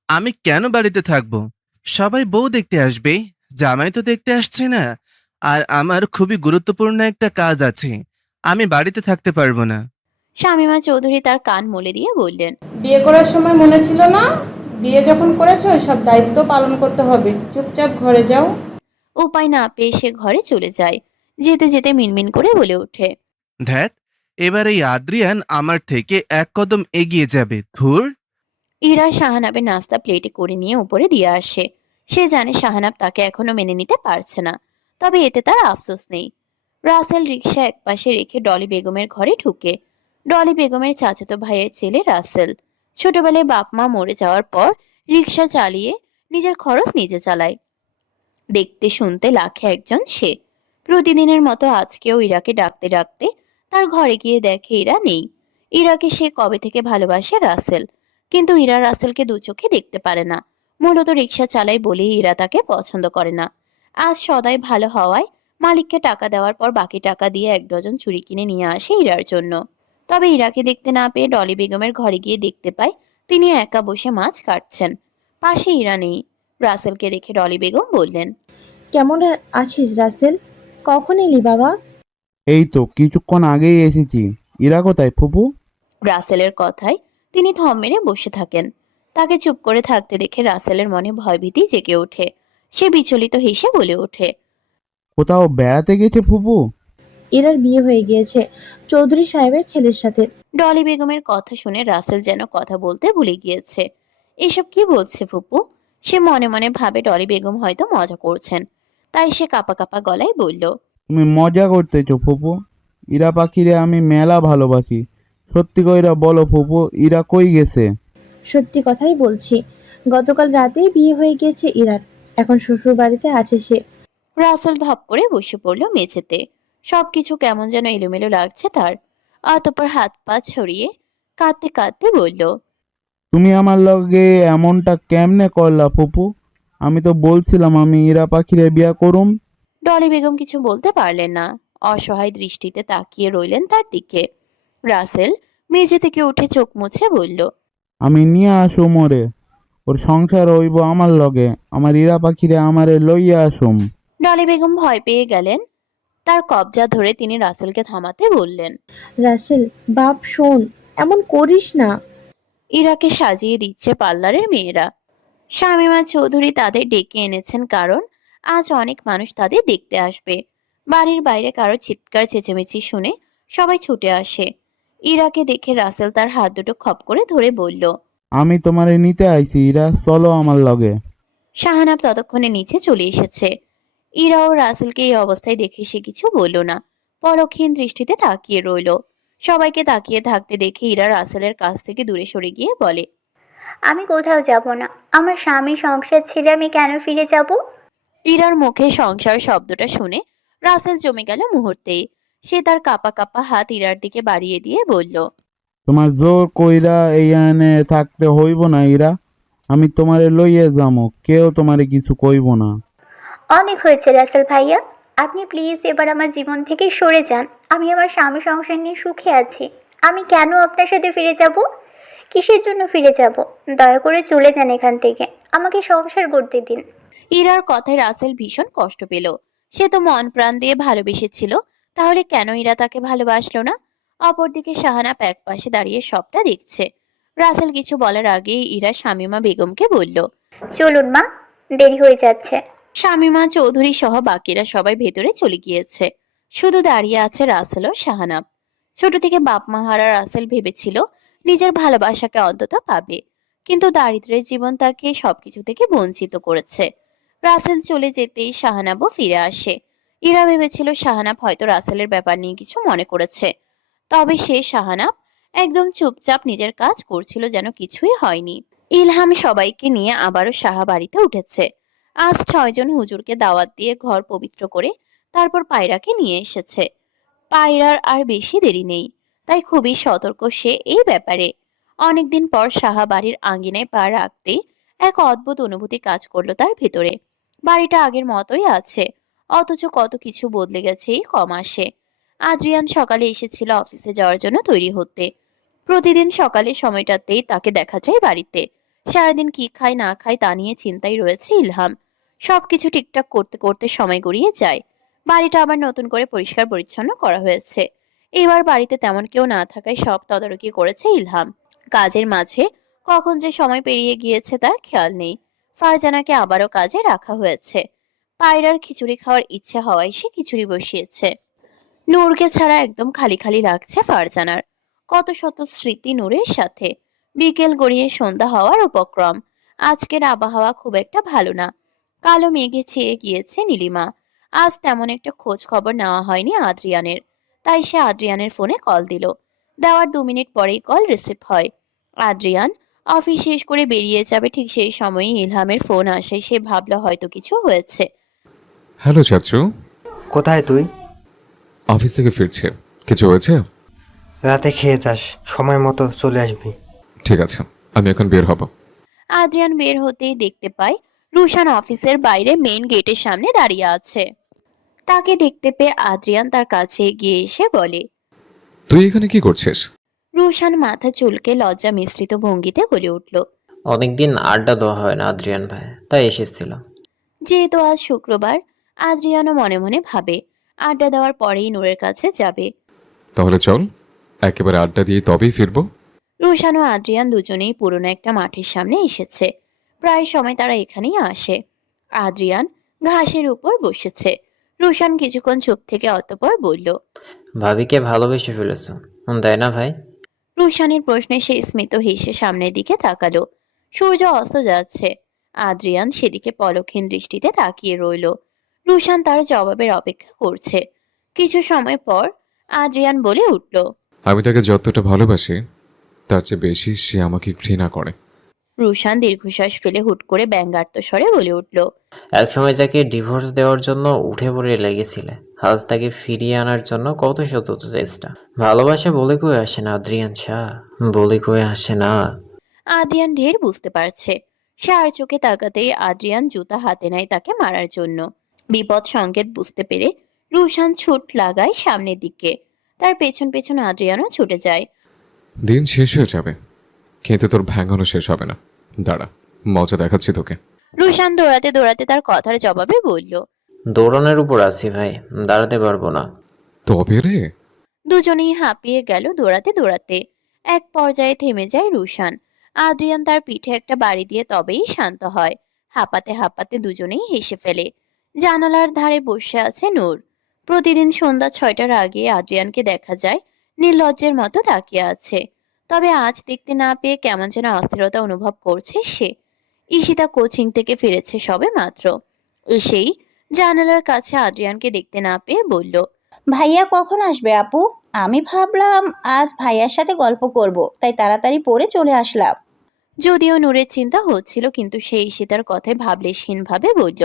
আমি কেন বাড়িতে থাকবো? সবাই বউ দেখতে আসবে, জামাই তো দেখতে আসছে না। আর আমার খুবই গুরুত্বপূর্ণ একটা কাজ আছে, আমি বাড়িতে থাকতে পারবো না। শামীমা চৌধুরী তার কান মলে দিয়ে বললেন, বিয়ে করার সময় মনে ছিল না? বিয়ে যখন করেছো সব দায়িত্ব পালন করতে হবে, চুপচাপ ঘরে যাও। উপায় না পেয়ে সে ঘরে চলে যায়। যেতে যেতে মিনমিন করে বলে ওঠে, ধ্যাত, এবার এই আদ্রিয়ান আমার থেকে এক কদম এগিয়ে যাবে। ধুর। ইরা শাহানাবের নাস্তা প্লেটে করে নিয়ে উপরে দিয়ে আসে। সে জানে শাহানাব তাকে এখনো মেনে নিতে পারছে না, তবে এতে তার আফসোস নেই। রাসেল রিকশা একপাশে রেখে ডলি বেগমের ঘরে ঢুকে। ডলি বেগমের চাচাতো ভাইয়ের ছেলে রাসেল। ছোটবেলায় বাপ মা মরে যাওয়ার পর রিকশা চালিয়ে নিজের খরচ নিজে চালায়। দেখতে শুনতে লাখে একজন সে। প্রতিদিনের মতো আজকেও ইরাকে ডাকতে ডাকতে তার ঘরে গিয়ে দেখে ইরা নেই। ইরাকে সে কবে থেকে ভালোবাসে রাসেল, কিন্তু ইরা রাসেলকে দু চোখে দেখতে পারে না। মূলত রিকশা চালায় বলেই ইরা তাকে পছন্দ করে না। আজ সদাই ভালো হওয়ায় মালিককে টাকা দেওয়ার পর বাকি টাকা দিয়ে 1 ডজন চুড়ি কিনে নিয়ে আসে ইরার জন্য। তবে ইরাকে দেখতে না পেয়ে ডলি বেগমের ঘরে গিয়ে দেখতে পায় তিনি একা বসে মাছ কাটছেন। পাশে ইরা নেই। রাসেলকে দেখে ডলি বেগম বললেন, কেমন আছিস রাসেল? কখন এলি বাবা? এই তো কিছুক্ষণ আগেই এসেছি। ইরা কোথায় ফুপু? রাসেলের কথায় তিনি থম মেরে বসে থাকেন। তাকে চুপ করে থাকতে দেখে রাসেলের মনে ভয়ভীতি জেগে ওঠে। সে বিচলিত হেসে বলে ওঠে, কোথাও বেড়াতে গেছে ফুপু? ইরার বিয়ে হয়ে গিয়েছে চৌধুরী সাহেবের ছেলের সাথে। ডলি বেগমের কথা শুনে রাসেল যেন কথা বলতে ভুলে গিয়েছে। এসব কি বলছে ফুপু? সে মনে মনে ভাবে ডলি বেগম হয়তো মজা করছেন, তাই সে কাপা কাপা গলায় বলল, তুমি মজা করতেছো ফুপু? ইরা পাখিরে আমি মেলা ভালোবাসি। সত্যি কইরা বলো ফুপু, ইরা কই গেছে? সত্যি কথাই বলছি, গতকাল রাতেই বিয়ে হয়ে গিয়েছে ইরার, এখন শ্বশুর বাড়িতে আছে সে। রাসেল ধপ করে বসে পড়ল মেঝেতে। সবকিছু কেমন যেন এলোমেলো লাগছে তার। অতঃপর হাত পা ছড়িয়ে কাঁদতে কাঁদতে বলল, তুমি আমার লগে এমনটা কেমনে করলা ফুপু? আমি তো বলছিলাম আমি ইরা পাখিরে বিয়া করুম। ডলি বেগম কিছু বলতে পারলেন না। অসহায় দৃষ্টিতে তাকিয়ে রইলেন তার দিকে। রাসেল মেঝে থেকে উঠে চোখ মুছে বলল, আমি নিয়ে আসুম ওরে, ওর সংসার হইব আমার লগে। আমার ইরা পাখিরে আমারে লইয়া আসুম। ডলি বেগম ভয় পেয়ে গেলেন। তার কবজা ধরে তিনি রাসেলকে থামাতে বললেন, রাসেল বাপ শোন, এমন করিস না। ইরাকে সাজিয়ে দিচ্ছে পার্লারের মেয়েরা। শামীমা চৌধুরী তাদের ডেকে এনেছেন কারণ আজ অনেক মানুষ তাদের দেখতে আসবে। বাড়ির বাইরে কারো চিৎকার চেঁচেমেচি শুনে সবাই ছুটে আসে। ইরাকে দেখে রাসেল তার হাত দুটো খপ করে ধরে বলল, আমি তোমারে নিতে আইছি ইরা, চলো আমার লগে। শাহানাব ততক্ষণে নিচে চলে এসেছে। ইরা ও রাসেলকে এই অবস্থায় দেখে সে কিছু বলল না, পরক্ষীণ দৃষ্টিতে তাকিয়ে রইল। সবাইকে তাকিয়ে থাকতে দেখে ইরা রাসেলের কাছ থেকে দূরে সরে গিয়ে বলে, আমি কোথাও যাব না। আমার স্বামী সংসার ছেড়ে আমি কেন ফিরে যাব? ইরার মুখে সংসার শব্দটা শুনে রাসেল জমে গেল মুহূর্তেই। সে তার কাপা কাপা হাত ইরার দিকে বাড়িয়ে দিয়ে বলল, তোমার জোর কইরা এইখানে থাকতে হইব না ইরা। আমি তোমারে লইয়া যামো, কেউ তোমারে কিছু কইব না। অনেক হয়েছে রাসেল ভাইয়া, আপনি প্লিজ এবার আমার জীবন থেকে সরে যান। আমি আমার স্বামী সংসার নিয়ে সুখে আছি। আমি কেন আপনার সাথে ফিরে যাব? কিসের জন্য ফিরে যাব? দয়া করে চলে যান এখান থেকে, আমাকে সংসার করতে দিন। ইরার কথায় রাসেল ভীষণ কষ্ট পেল। সে তো মন প্রাণ দিয়ে ভালোবেসেছিল, তাহলে কেন ইরা তাকে ভালোবাসলো না? অপরদিকে শাহানাপ এক পাশে দাঁড়িয়ে সবটা দেখছে। রাসেল কিছু বলার আগেই ইরা শামীমা বেগমকে বলল, চলুন মা, দেরি হয়ে যাচ্ছে। শামীমা চৌধুরী সহ বাকিরা সবাই ভেতরে চলে গিয়েছে। শুধু দাঁড়িয়ে আছে রাসেল ও শাহানাব। ছোট থেকে বাপ মা হারা রাসেল ভেবেছিল নিজের ভালোবাসাকে অন্তত পাবে, কিন্তু দারিদ্র্যের জীবন তাকে সবকিছু থেকে বঞ্চিত করেছে। রাসেল চলে যেতেই শাহানাবও ফিরে আসে। ইরা ভেবেছিল শাহানাব হয়তো রাসেলের ব্যাপার নিয়ে কিছু মনে করেছে, তবে সে শাহানাব একদম চুপচাপ নিজের কাজ করছিল যেন কিছুই হয়নি। ইলহাম সবাইকে নিয়ে আবারও সাহা বাড়িতে উঠেছে। আজ 6 জন হুজুরকে দাওয়াত দিয়ে ঘর পবিত্র করে তারপর পায়রাকে নিয়ে এসেছে। পায়রার আর বেশি দেরি নেই। তাই খুবই সতর্ক সে এই ব্যাপারে। অনেকদিন পর সাহা বাড়ির আঙ্গিনায় পা রাখতেই এক অদ্ভুত অনুভূতি কাজ করলো তার ভিতরে। বাড়িটা আগের মতোই আছে, অথচ কত কিছু বদলে গেছে এই কমাসে। আদ্রিয়ান সকালে এসেছিল অফিসে যাওয়ার জন্য তৈরি হতে। প্রতিদিন সকালে সময়টাতেই তাকে দেখা যায় বাড়িতে। সারাদিন কি খায় না খায় তা নিয়ে চিন্তায় রয়েছে ইলহাম। সবকিছু ঠিকঠাক করতে করতে সময় গড়িয়ে যায়। বাড়িটা আবার নতুন করে পরিষ্কার পরিচ্ছন্ন করা হয়েছে। এবার বাড়িতে তেমন কেউ না থাকায় সব তদারকি করেছে ইলহাম। কাজের মাঝে কখন যে সময় পেরিয়ে গিয়েছে তার খেয়াল নেই। ফারজানাকে আবারও কাজে রাখা হয়েছে। পায়রার খিচুড়ি খাওয়ার ইচ্ছা হওয়ায় সে খিচুড়ি বসিয়েছে। নূরকে ছাড়া একদম খালি খালি লাগছে ফারজানার। কত শত স্মৃতি নূরের সাথে। বিকেল গড়িয়ে সন্ধ্যা হওয়ার উপক্রম। আজকের আবহাওয়া খুব একটা ভালো না। কালো মেঘে ছেয়ে গিয়েছে নীলিমা। আজ তেমন একটা খোঁজ খবর নেওয়া হয়নি আদ্রিয়ানের। তাই সে আদ্রিয়ানের ফোনে কল দিল। দেওয়ার 2 মিনিট পরেই কল রিসিভ হয়। আদ্রিয়ান অফিস শেষ করে বেরিয়ে যাবে, ঠিক সেই সময়ই ইলহামের ফোন আসে। সে ভাবলো হয়তো কিছু হয়েছে। হ্যালো চাচু। কোথায় তুই? অফিস থেকে ফিরছে। কিছু হয়েছে? রাতে খেয়ে যাস, সময় মতো চলে আসবি। ঠিক আছে, আমি এখন বের হব। আদ্রিয়ান বের হতেই দেখতে পায় রুশান অফিসের বাইরে মেইন গেটের সামনে দাঁড়িয়ে আছে। তাকে দেখতে পেয়ে আদ্রিয়ান তার কাছে এগিয়ে এসে বলে, তুই এখানে কি করছিস? রুশান মাথা চুলকে লজ্জা মিশ্রিত ভঙ্গিতে বলে উঠল, অনেকদিন আড্ডা দেওয়া হয় না আদ্রিয়ান ভাই, তাই এসেছিলাম। যেহেতু আজ শুক্রবার, আদ্রিয়ানও মনে মনে ভাবে আড্ডা দেওয়ার পরেই নূরের কাছে যাবে। তাহলে চল, একেবারে আড্ডা দিয়ে তবেই ফিরবো। রুশান ও আদ্রিয়ান দুজনেই পুরনো একটা মাঠের সামনে এসেছে। প্রায় সময় তারা এখানেই আসে। আদ্রিয়ান ঘাসের উপর বসেছে। রুশান কিছুক্ষণ চুপ থেকে অতঃপর বলল, ভাবিকে ভালোবেসে ফেলেছ, তাই না ভাই? রুশানের প্রশ্নে সে স্মিত হেসে সামনের দিকে তাকালো। সূর্য অস্ত যাচ্ছে। আদ্রিয়ান সেদিকে পলকহীন দৃষ্টিতে তাকিয়ে রইল। রুশান তার জবাবের অপেক্ষা করছে। কিছু সময় পর আদ্রিয়ান বলে উঠল, আমি তাকে যতটা ভালোবাসি তার চেয়ে বেশি সে আমাকে ঘৃণা করে। রুশান দীর্ঘশ্বাস ফেলে হুট করে ব্যঙ্গাত্ম স্বরে বলে উঠল, একসময় যাকে ডিভোর্স দেওয়ার জন্য উঠে পড়ে লেগেছিলে, আজ তাকে ফিরিয়ে আনার জন্য কত শত চেষ্টা। ভালোবাসা বলে কয়ে আসে না আদ্রিয়ান শাহ, বলে কয়ে আসে না। আদ্রিয়ান ঢের বুঝতে পারছে। সে আর চোখে তাকাতেই আদ্রিয়ান জুতা হাতে নেয় তাকে মারার জন্য। বিপদ সংকেত বুঝতে পেরে রুশান ছুট লাগায় সামনের দিকে। তার পেছন পেছন আদ্রিয়ানও ছুটে যায়। দিন শেষ হয়ে যাবে, কিন্তু তোর ভ্যাঙ্গানো শেষ হবে না। দাঁড়া, মজা দেখাচ্ছি তোকে। রুশান দৌড়াতে দৌড়াতে তার কথার জবাবে বলল, দৌড়ানোর উপর আছি ভাই, দাঁড়াতে পারবো না। তবে রে। দুজনেই হাঁপিয়ে গেল দৌড়াতে দৌড়াতে। এক পর্যায়ে থেমে যায় রুশান। আদ্রিয়ান তার পিঠে একটা বাড়ি দিয়ে তবেই শান্ত হয়। হাঁপাতে হাঁপাতে দুজনেই হেসে ফেলে। জানালার ধারে বসে আছে নূর। প্রতিদিন সন্ধ্যা 6টার আগে আদ্রিয়ানকে দেখা যায় নির্লজ্জের মতো তাকিয়ে আছে। তবে আজ দেখতে না পেয়ে কেমন যেন অস্থিরতা অনুভব করছে সে। ঈশিতা কোচিং থেকে ফিরেছে সবে মাত্র। এসেই জানালার কাছে আদ্রিয়ানকে দেখতে না পেয়ে বলল, ভাইয়া কখন আসবে আপু? আমি ভাবলাম আজ ভাইয়ার সাথে গল্প করব, তাই তাড়াতাড়ি পড়ে চলে আসলাম। যদিও নূরের চিন্তা হচ্ছিল, কিন্তু সে ঈশিতার কথায় ভাবলেশহীনভাবে বলল,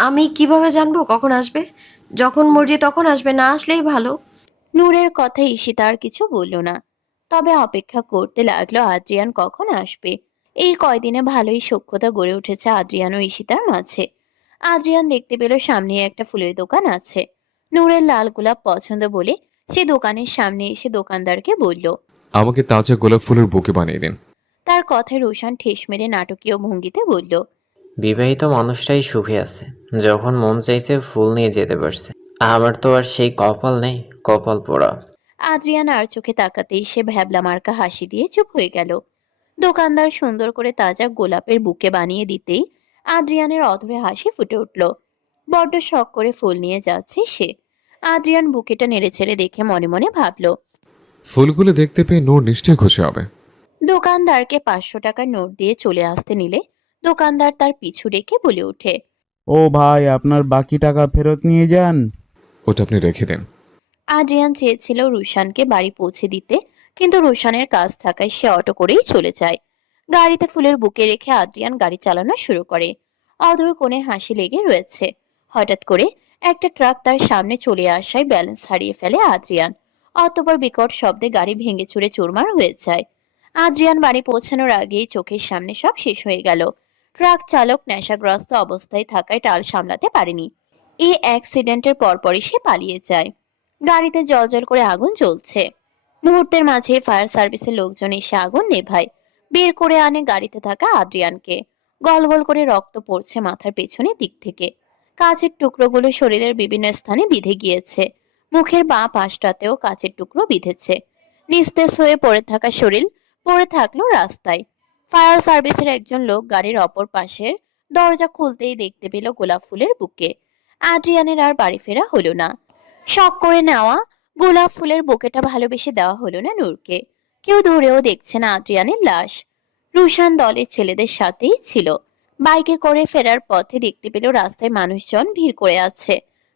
আমি কিভাবে জানবো কখন আসবে? যখন মর্জি তখন আসবে, না আসলেই ভালো। নূরের কথায় ঈশিতা আর কিছু বলল না। তবে অপেক্ষা করতে লাগলো আদ্রিয়ান কখন আসবে। এই কয়দিনে ভালোই সখ্যতা গড়ে উঠেছে আদ্রিয়ান ও ঈশিতার মাঝে। আদ্রিয়ান দেখতে পেল সামনে একটা ফুলের দোকান আছে। নূরের লাল গোলাপ পছন্দ বলে সে দোকানের সামনে এসে দোকানদারকে বলল, আমাকে তাজা গোলাপ ফুলের বুকে বানিয়ে দিন। তার কথায় রোশান ঠেস মেরে নাটকীয় ভঙ্গিতে বলল, বিবাহিত মানুষটাই সুখে আছে, যখন মন চাইছে ফুল নিয়ে যেতে পারছে। আমার তো আর সেই কপাল নেই, কপাল পোড়া। আদ্রিয়ান আর চোখে তাকাতেই সে ভ্যাবলা মার্কা হাসি দিয়ে চুপ হয়ে গেল। দোকানদার সুন্দর করে তাজা গোলাপের বুকে বানিয়ে দিতেই আদ্রিয়ানের অধরে হাসি ফুটে উঠল। বড্ড শখ করে ফুল নিয়ে যাচ্ছে সে। আদ্রিয়ান বুকেটা নেড়েচেড়ে দেখে মনে মনে ভাবল, ফুলগুলো দেখতে পেয়ে নূর নিশ্চয়ই খুশি হবে। দোকানদারকে 500 টাকার নোট দিয়ে চলে আসতে নিলে দোকানদার তার পিছু রেখে বলে ওঠে, ও ভাই, আপনার বাকি টাকা ফেরত নিয়ে যান। ওটা আপনি রেখে দেন। আদ্রিয়ান চেয়েছিল রুশানকে বাড়ি পৌঁছে দিতে, কিন্তু রুশানের কাজ থাকায় সে অটো করেই চলে যায়। গাড়িতে ফুলের বুকে রেখে আদ্রিয়ান গাড়ি চালানো শুরু করে। অধর কোণে হাসি লেগে রয়েছে। হঠাৎ করে একটা ট্রাক তার সামনে চলে আসায় ব্যালেন্স হারিয়ে ফেলে আদ্রিয়ান। অতঃপর বিকট শব্দে গাড়ি ভেঙে চুরে চুরমার হয়ে যায়। আদ্রিয়ান বাড়ি পৌঁছানোর আগেই চোখের সামনে সব শেষ হয়ে গেল। ট্রাক চালক নেশাগ্রস্ত অবস্থায় থাকায় টাল সামলাতে পারেনি। এই অ্যাক্সিডেন্টের পরপরই সে পালিয়ে যায়। গাড়িতে জলজল করে আগুন জ্বলছে। মুহূর্তের মাঝে ফায়ার সার্ভিসের লোকজন এসে আগুন নেভায়। বের করে আনে গাড়িতে থাকা আদ্রিয়ানকে। গল গল করে রক্ত পড়ছে মাথার পেছনের দিক থেকে। কাচের টুকরোগুলো শরীরের বিভিন্ন স্থানে বিঁধে গিয়েছে। মুখের বাঁ পাশটাতেও কাচের টুকরো বিঁধেছে। নিস্তেজ হয়ে পড়ে থাকা শরীর পড়ে থাকলো রাস্তায়। ফায়ার সার্ভিসের একজন লোক গাড়ির অপর পাশের দরজা খুলতেই দেখতে পেল গোলাপ ফুলের বুকে। আদ্রিয়ানের আর বাড়ি ফেরা হলো না। শখ করে নেওয়া গোলাপ ফুলের বুকেটা ভালোবেসে দেওয়া হলো না নূরকে। কেউ ধরেও দেখছে না আদ্রিয়ানের লাশ। রুশান দলের ছেলেদের সাথেই ছিল। বাইকে করে ফেরার পথে দেখতে পেল রাস্তায় মানুষজন ভিড় করে আছে।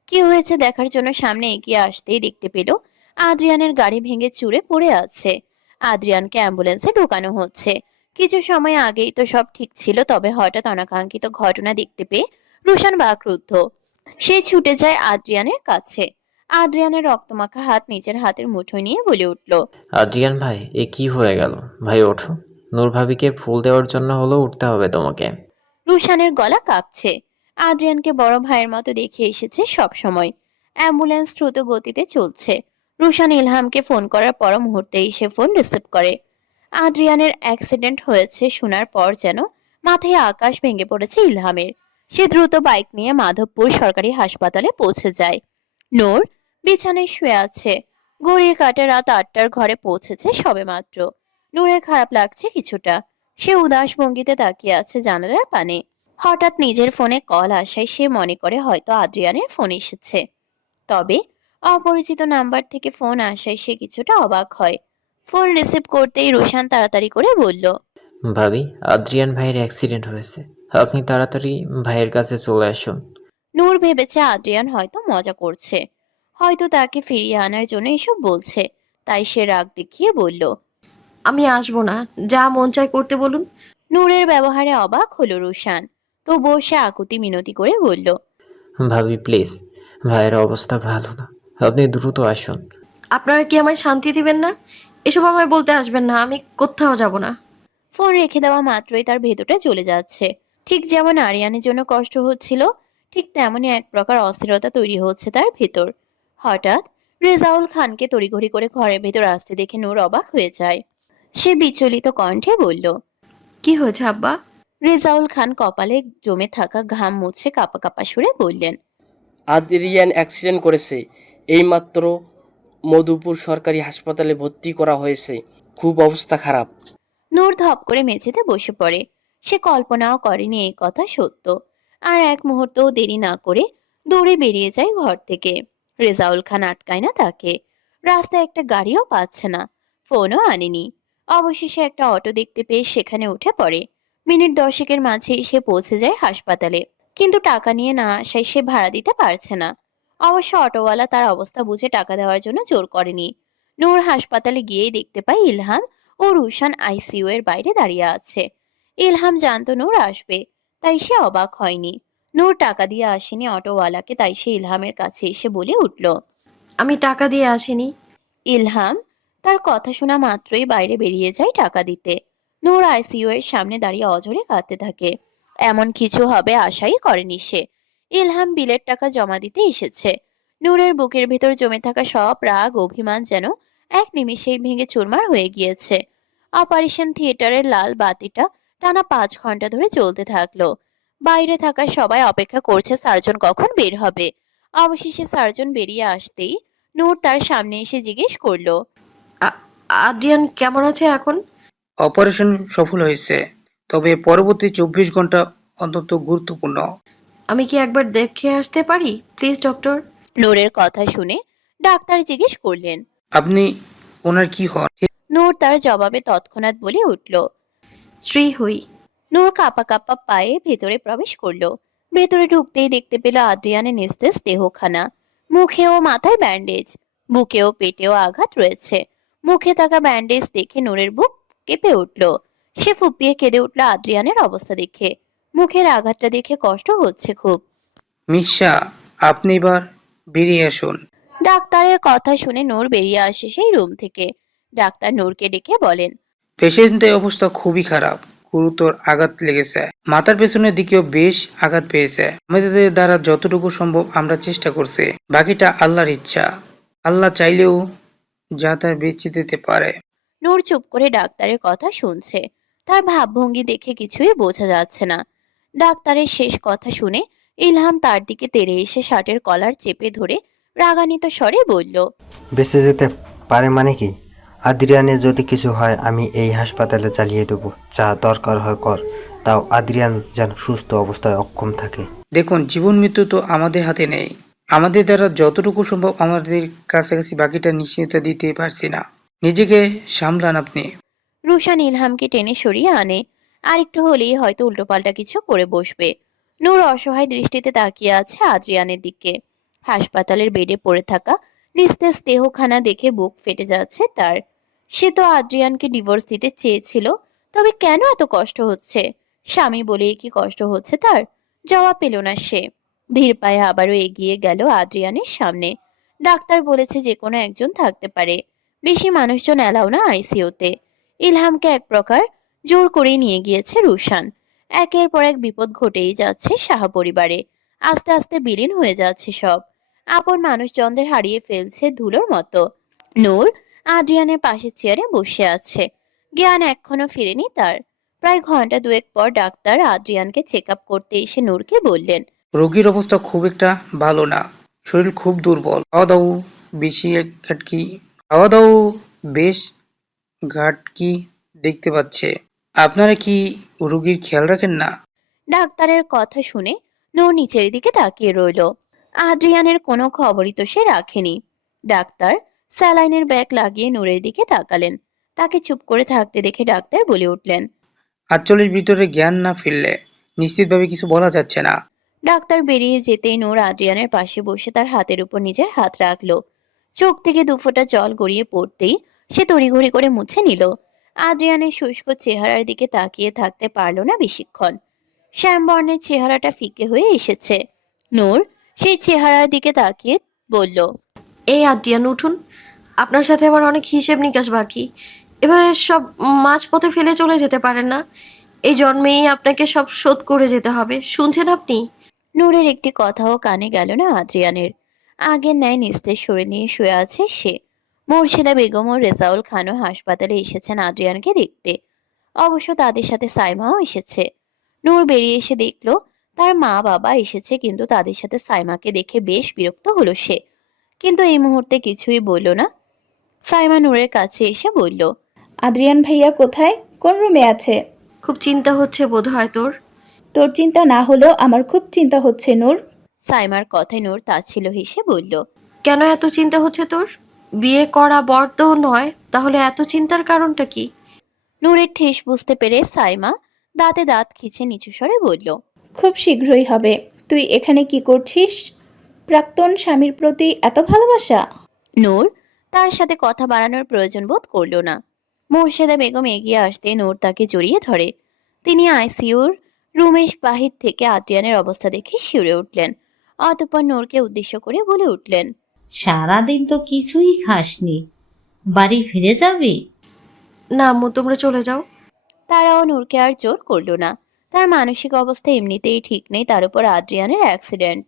কি হয়েছে দেখার জন্য সামনে এগিয়ে আসতেই দেখতে পেল আদ্রিয়ানের গাড়ি ভেঙে চুরে পড়ে আছে। আদ্রিয়ানকে অ্যাম্বুলেন্সে ঢোকানো হচ্ছে। কিছু সময় আগেই তো সব ঠিক ছিল, তবে হঠাৎ অনাকাঙ্ক্ষিত ঘটনা দেখতে পেয়ে রুশান বাকরুদ্ধ। সে ছুটে যায় আদ্রিয়ানের কাছে। আদ্রিয়ানের রক্তমাখা হাত নিজের হাতের মুঠোয় নিয়ে বলে উঠল, আদ্রিয়ান ভাই, এ কি হয়ে গেল? ভাই ওঠো, নূর ভাবিকে ফুল দেওয়ার জন্য হলেও উঠতে হবে তোমাকে। রুশানের গলা কাঁপছে। আদ্রিয়ানকে বড় ভাইয়ের মতো দেখে এসেছে সব সময়। অ্যাম্বুলেন্স দ্রুত গতিতে চলছে। রুশান ইলহামকে ফোন করার পর মুহূর্তেই সে ফোন রিসিভ করে। আদ্রিয়ানের অ্যাক্সিডেন্ট হয়েছে শোনার পর যেন মাথায় আকাশ ভেঙে পড়েছে ইলহামের। সে দ্রুত বাইক নিয়ে মাধবপুর সরকারি হাসপাতালে পৌঁছে যায়। নূর বিছানায় শুয়ে আছে। ঘড়ির কাঁটা রাত 8টার ঘরে পৌঁছেছে সবেমাত্র। নূরের খারাপ লাগছে কিছুটা। সে উদাস ভঙ্গিতে তাকিয়ে আছে জানালার পানে। হঠাৎ নিজের ফোনে কল আসায় সে মনে করে হয়তো আদ্রিয়ানের ফোন এসেছে। তবে অপরিচিত নাম্বার থেকে ফোন আসায় সে কিছুটা অবাক হয়। ফোন রিসিভ করতেই রুশান তাড়াতাড়ি করে বলল, ভাবি, আদ্রিয়ান ভাইয়ের অ্যাক্সিডেন্ট হয়েছে, আপনি তাড়াতাড়ি ভাইয়ের কাছে চলে আসুন। নূর ভেবেছে আদ্রিয়ান হয়তো মজা করছে, হয়তো তাকে ফিরিয়ে আনার জন্য এসব বলছে। তাই সে রাগ দেখিয়ে বলল, আমি আসবো না, যা মন চায় করতে বলুন। নূরের ব্যবহারে অবাক হলো রুশান। তবুও সে আকুতি মিনতি করে বলল, ভাবি প্লিজ, ভাইয়ের অবস্থা ভালো না, আপনি দ্রুত আসুন। আপনারা কি আমায় শান্তি দিবেন না? এসব আমায় বলতে আসবেন না, আমি কোথাও যাব না। ফোন রেখে দেওয়া মাত্রই তার ভেতরটা চলে যাচ্ছে। ঠিক যেমন আরিয়ানের জন্য কষ্ট হচ্ছিল, ঠিক তেমনই এক প্রকার অস্থিরতা তৈরি হচ্ছে তার ভেতর। হঠাৎ রেজাউল খানকে তড়িঘড়ি করে ঘরের ভেতর আসতে দেখে নূর অবাক হয়ে যায়। সে বিচলিত কণ্ঠে বলল, কি হয়েছে আব্বা? রেজাউল খান কপালে জমে থাকা ঘাম মুছে কাঁপা কাঁপা সুরে বললেন, আদ্রিয়ান অ্যাক্সিডেন্ট করেছে, এইমাত্র মধুপুর সরকারি হাসপাতালে ভর্তি করা হয়েছে, খুব অবস্থা খারাপ। নূর ধপ করে মেঝেতে বসে পড়ে। সে কল্পনাও করেনি এই কথা সত্য। আর এক মুহূর্তও দেরি না করে দৌড়ে বেরিয়ে যায় ঘর থেকে। রেজাউল খান আটকায় না তাকে। রাস্তায় একটা গাড়িও পাচ্ছে না, ফোনও আনেনি। অবশেষে একটা অটো দেখতে পেয়ে সেখানে উঠে পড়ে। মিনিট 10-এর মাঝেই সে পৌঁছে যায় হাসপাতালে। কিন্তু টাকা নিয়ে না আসায় সে ভাড়া দিতে পারছে না। অবশ্য অটোওয়ালা তার অবস্থা বুঝে টাকা দেওয়ার জন্য জোর করেনি। নূর হাসপাতালে গিয়েই দেখতে পায় ইলহাম ও রুশান আইসিইউ এর বাইরে দাঁড়িয়ে আছে। ইলহাম জানতো নূর আসবে, তাই সে অবাক হয়নি। নূর টাকা দিয়ে আসেনি অটোওয়ালাকে, তাই সে ইলহামের কাছে এসে বলে উঠল, আমি টাকা দিয়ে আসিনি। ইলহাম তার কথা শোনা মাত্রই বাইরে বেরিয়ে যায় টাকা দিতে। নূর আইসিইউ এর সামনে দাঁড়িয়ে অঝরে কাঁদতে থাকে। এমন কিছু হবে আশাই করেনি সে। ইলহাম বিলের টাকা জমা দিতে এসেছে। নূরের বুকের ভেতর জমে থাকা সব রাগ অভিমান যেন এক নিমিষেই ভেঙে চুরমার হয়ে গিয়েছে। অপারেশন থিয়েটারের লাল বাতিটা টানা 5 ঘন্টা ধরে চলতে থাকলো। বাইরে থাকা সবাই অপেক্ষা করছে সার্জন কখন বের হবে। অবশেষে সার্জন বেরিয়ে আসতেই নূর তার সামনে এসে জিজ্ঞেস করলো, আদ্রিয়ান কেমন আছে এখন? অপারেশন সফল হয়েছে, তবে পরবর্তী 24 ঘন্টা অত্যন্ত গুরুত্বপূর্ণ। আমি কি একবার দেখে আসতে পারি প্লিজ ডক্টর? নূরের কথা শুনে ডাক্তার জিজ্ঞেস করলেন, আপনি ওনার কি হন? নূর তার জবাবে তৎক্ষণাৎ বলে উঠল, স্ত্রী হই। নূর কাঁপা কাঁপা পায়ে ভেতরে প্রবেশ করলো। ভেতরে ঢুকতেই দেখতে পেল আদ্রিয়ানের নিস্তেজ দেহখানা। মুখে ও মাথায় ব্যান্ডেজ, বুকেও পেটেও আঘাত রয়েছে। মুখে থাকা ব্যান্ডেজ দেখে নূরের বুক কেঁপে উঠল। সে ফুপিয়ে কেঁদে উঠল আদ্রিয়ানের অবস্থা দেখে। মুখের আঘাতটা দেখে কষ্ট হচ্ছে খুব। মিশা, আপনি এবার বেরিয়ে আসুন। ডাক্তারের কথা শুনে নূর বেরিয়ে আসে সেই রুম থেকে। ডাক্তার নূরকে ডেকে বলেন, পেশেন্টের অবস্থা খুবই খারাপ, গুরুতর আঘাত লেগেছে, মাথার পেছনের দিকেও বেশ আঘাত পেয়েছে। আমাদের দ্বারা যতটুকু সম্ভব আমরা চেষ্টা করছি, বাকিটা আল্লাহর ইচ্ছা। আল্লাহ চাইলেও যা তার বেঁচে দিতে পারে। নূর চুপ করে ডাক্তারের কথা শুনছে। তার ভাবভঙ্গি দেখে কিছুই বোঝা যাচ্ছে না। ডাক্তারের শেষ কথা শুনে ইলহাম তার দিকে তেড়ে এসে শার্টের কলার চেপে ধরে রাগান্বিত স্বরে বলল, বেঁচে যেতে পারে মানে কি? আদ্রিয়ানের যদি কিছু হয় আমি এই হাসপাতালে চালিয়ে দেবো, যা দরকার হয় কর, তাও আদ্রিয়ান যেন সুস্থ অবস্থায় অক্ষম থাকে। দেখুন, জীবন মৃত্যু তো আমাদের হাতে নেই। আমাদের দ্বারা যতটুকু সম্ভব আমাদের কাছাকাছি, বাকিটা নিশ্চয়তা দিতে পারছি না। নিজেকে সামলান আপনি। রুশান ইলহামকে টেনে সরিয়ে আনে। আর একটু হলেই হয়তো উল্টোপাল্টা কিছু করে বসবে। নূর অসহায় দৃষ্টিতে তাকিয়ে আছে আদ্রিয়ানের দিকে। হাসপাতালের বেডে পড়ে থাকা নিস্তেজ দেহখানা দেখে বুক ফেটে যাচ্ছে তার। সে তো আদ্রিয়ানকে ডিভোর্স দিতে চেয়েছিল, তবে কেন এত কষ্ট হচ্ছে? স্বামী বলেই কি কষ্ট হচ্ছে তার? জবাব পেল না সে। ধীর পায়ে আবারও এগিয়ে গেল আদ্রিয়ানের সামনে। ডাক্তার বলেছে যে কোনো একজন থাকতে পারে, বেশি মানুষজন এলাও না আইসিইউতে। ইলহামকে এক প্রকার জোর করে নিয়ে গিয়েছে রুশান। একের পর এক বিপদ ঘটেই যাচ্ছে সাহা পরিবারে। আস্তে আস্তে বিলীন হয়ে যাচ্ছে সব। আপন মানুষজনদের হারিয়ে ফেলছে ধুলোর মতো। নূর আদ্রিয়ানের পাশের চেয়ারে বসে আছে। জ্ঞান এখনো ফিরেনি তার। প্রায় ঘন্টা দুয়েক পর ডাক্তার আদ্রিয়ানকে চেক আপ করতে এসে নূরকে বললেন, রোগীর অবস্থা খুব একটা ভালো না, শরীর খুব দুর্বল, খাওয়া দাওয়া বেশ ঘাটতি দেখতে পাচ্ছে। আপনারা কি রোগীর খেয়াল রাখেন না? ডাক্তারের কথা শুনে নূর নিচের দিকে তাকিয়ে রইল। আদ্রিয়ানের কোনো খবরই তো সে রাখেনি। ডাক্তার স্যালাইনের ব্যাগ লাগিয়ে নূরের দিকে তাকালেন। তাকে চুপ করে থাকতে দেখে ডাক্তার বলে উঠলেন, ৪৮ ভিতরে জ্ঞান না ফিরলে নিশ্চিতভাবে কিছু বলা যাচ্ছে না। ডাক্তার বেরিয়ে যেতেই নূর আদ্রিয়ানের পাশে বসে তার হাতের উপর নিজের হাত রাখলো। চোখ থেকে দুফোঁটা জল গড়িয়ে পড়তেই সে তড়িঘড়ি করে মুছে নিল। আদ্রিয়ানের শুষ্ক চেহারার দিকে তাকিয়ে থাকতে পারল না বেশিক্ষণ। শ্যামবর্ণের চেহারাটা ফিকে হয়ে এসেছে। নূর সেই চেহারার দিকে তাকিয়ে বলল, এই আদ্রিয়ান উঠুন, আপনার সাথে আমার অনেক হিসেব নিকাশ বাকি। এবারে সব মাঝপথে ফেলে চলে যেতে পারেন না। এই জন্মেই আপনাকে সব শোধ করে যেতে হবে, শুনছেন আপনি? নূরের একটি কথাও কানে গেল না আদ্রিয়ানের। আগের ন্যায় নিস্তেজ সরে নিয়ে শুয়ে আছে সে। মুর্শিদা বেগম ও রেজাউল খানও হাসপাতালে এসেছেন আদ্রিয়ানকে দেখতে। অবশ্য তাদের সাথে সাইমাও এসেছে। নূর বেরিয়ে এসে দেখলো তার মা বাবা এসেছে, কিন্তু তাদের সাথে সাইমাকে দেখে বেশ বিরক্ত হলো সে। কিন্তু এই মুহূর্তে কিছুই বলল না। সাইমা নূরের কাছে এসে বলল, আদ্রিয়ান ভাইয়া কোথায়? কোন রুমে আছে? খুব চিন্তা হচ্ছে বোধ হয় তোর। তোর চিন্তা না হলেও আমার খুব চিন্তা হচ্ছে নূর। সাইমার কথায় নূর তাচ্ছিল হেসে বলল, কেন এত চিন্তা হচ্ছে তোর? বিয়ে করা বর তো নয়, তাহলে এত চিন্তার কারণটা কি? নূরের ঠেস বুঝতে পেরে সাইমা দাঁতে দাঁত খিচে নিচু স্বরে বলল, খুব শীঘ্রই হবে। তুই এখানে কি করছিস? প্রাক্তন স্বামীর প্রতি এত ভালোবাসা? নূর তার সাথে কথা বাড়ানোর প্রয়োজন বোধ করল না। মুর্শেদা বেগম এগিয়ে আসতে নূর তাকে জড়িয়ে ধরে। তিনি আইসিইউর রুমেশ বাহির থেকে আদ্রিয়ানের অবস্থা দেখে শিউরে উঠলেন। অতঃপর নূরকে উদ্দেশ্য করে বলে উঠলেন, সারাদিন তো কিছুই খাসনি, বাড়ি ফিরে যাবি? না আম্মু, তোমরা চলে যাও। তারাও নূরকে আর জোর করল না। তার মানসিক অবস্থা এমনিতেই ঠিক নেই, তার উপর আদ্রিয়ানের অ্যাক্সিডেন্ট।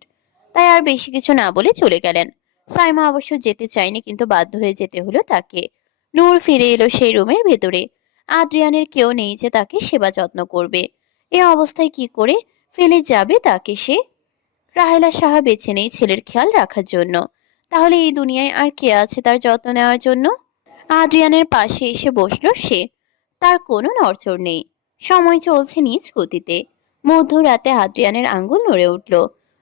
তাই আর বেশি কিছু না বলে চলে গেলেন। সাইমা অবশ্য যেতে চায়নি, কিন্তু বাধ্য হয়ে যেতে হলো তাকে। নূর ফিরে এলো সেই রুমের ভেতরে। আদ্রিয়ানের কেউ নেই যে তাকে সেবা যত্ন করবে। এ অবস্থায় কি করে ফেলে যাবে তাকে সে? রাহেলা সাহা বেঁচে নেই ছেলের খেয়াল রাখার জন্য। তাহলে এই দুনিয়ায় আর কে আছে তার যত্ন নেওয়ার জন্য? আদ্রিয়ানের পাশে এসে বসলো সে। তার কোনো নড়চড় নেই। সময় চলছে নিজ গতিতে। মধ্যরাতে আদ্রিয়ানের আঙ্গুল নড়ে উঠল।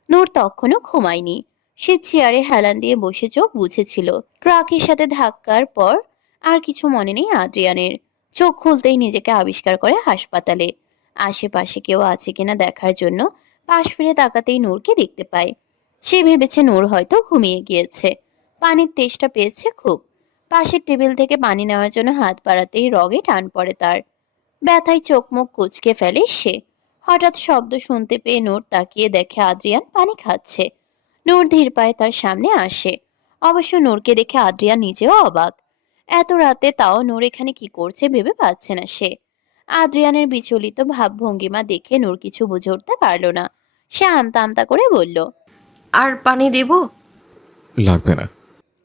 নূর তখনও ঘুমায়নি। সে চেয়ারে হেলান দিয়ে বসে চোখ বুঝেছিল। ট্রাকের সাথে ধাক্কার পর আর কিছু মনে নেই আদ্রিয়ানের। চোখ খুলতেই নিজেকে আবিষ্কার করে হাসপাতালে। আশেপাশে কেউ আছে কিনা দেখার জন্য পাশ ফিরে তাকাতেই নূরকে দেখতে পায়। সে ভেবেছে নূর হয়তো ঘুমিয়ে গিয়েছে। পানির তেষ্টা পেয়েছে খুব। পাশের টেবিল থেকে পানি নেওয়ার জন্য হাত বাড়াতেই রগে টান পড়ে তার। ব্যথায় চোখ মুখ কুঁচকে ফেলে সে। হঠাৎ শব্দ শুনতে পেয়ে নূর তাকিয়ে দেখে আদ্রিয়ান পানি খাচ্ছে। নূর ধীর পায়ে তার সামনে আসে। অবশ্য নূরকে দেখে আদ্রিয়ান নিজেও অবাক। এত রাতে তাও নূর এখানে কি করছে ভেবে পাচ্ছে না সে। আদ্রিয়ানের বিচলিত ভাবভঙ্গিমা দেখে নূর কিছু বুঝে উঠতে পারল না। সে আমতা আমতা করে বলল, আর পানি দেব? লাগবে না।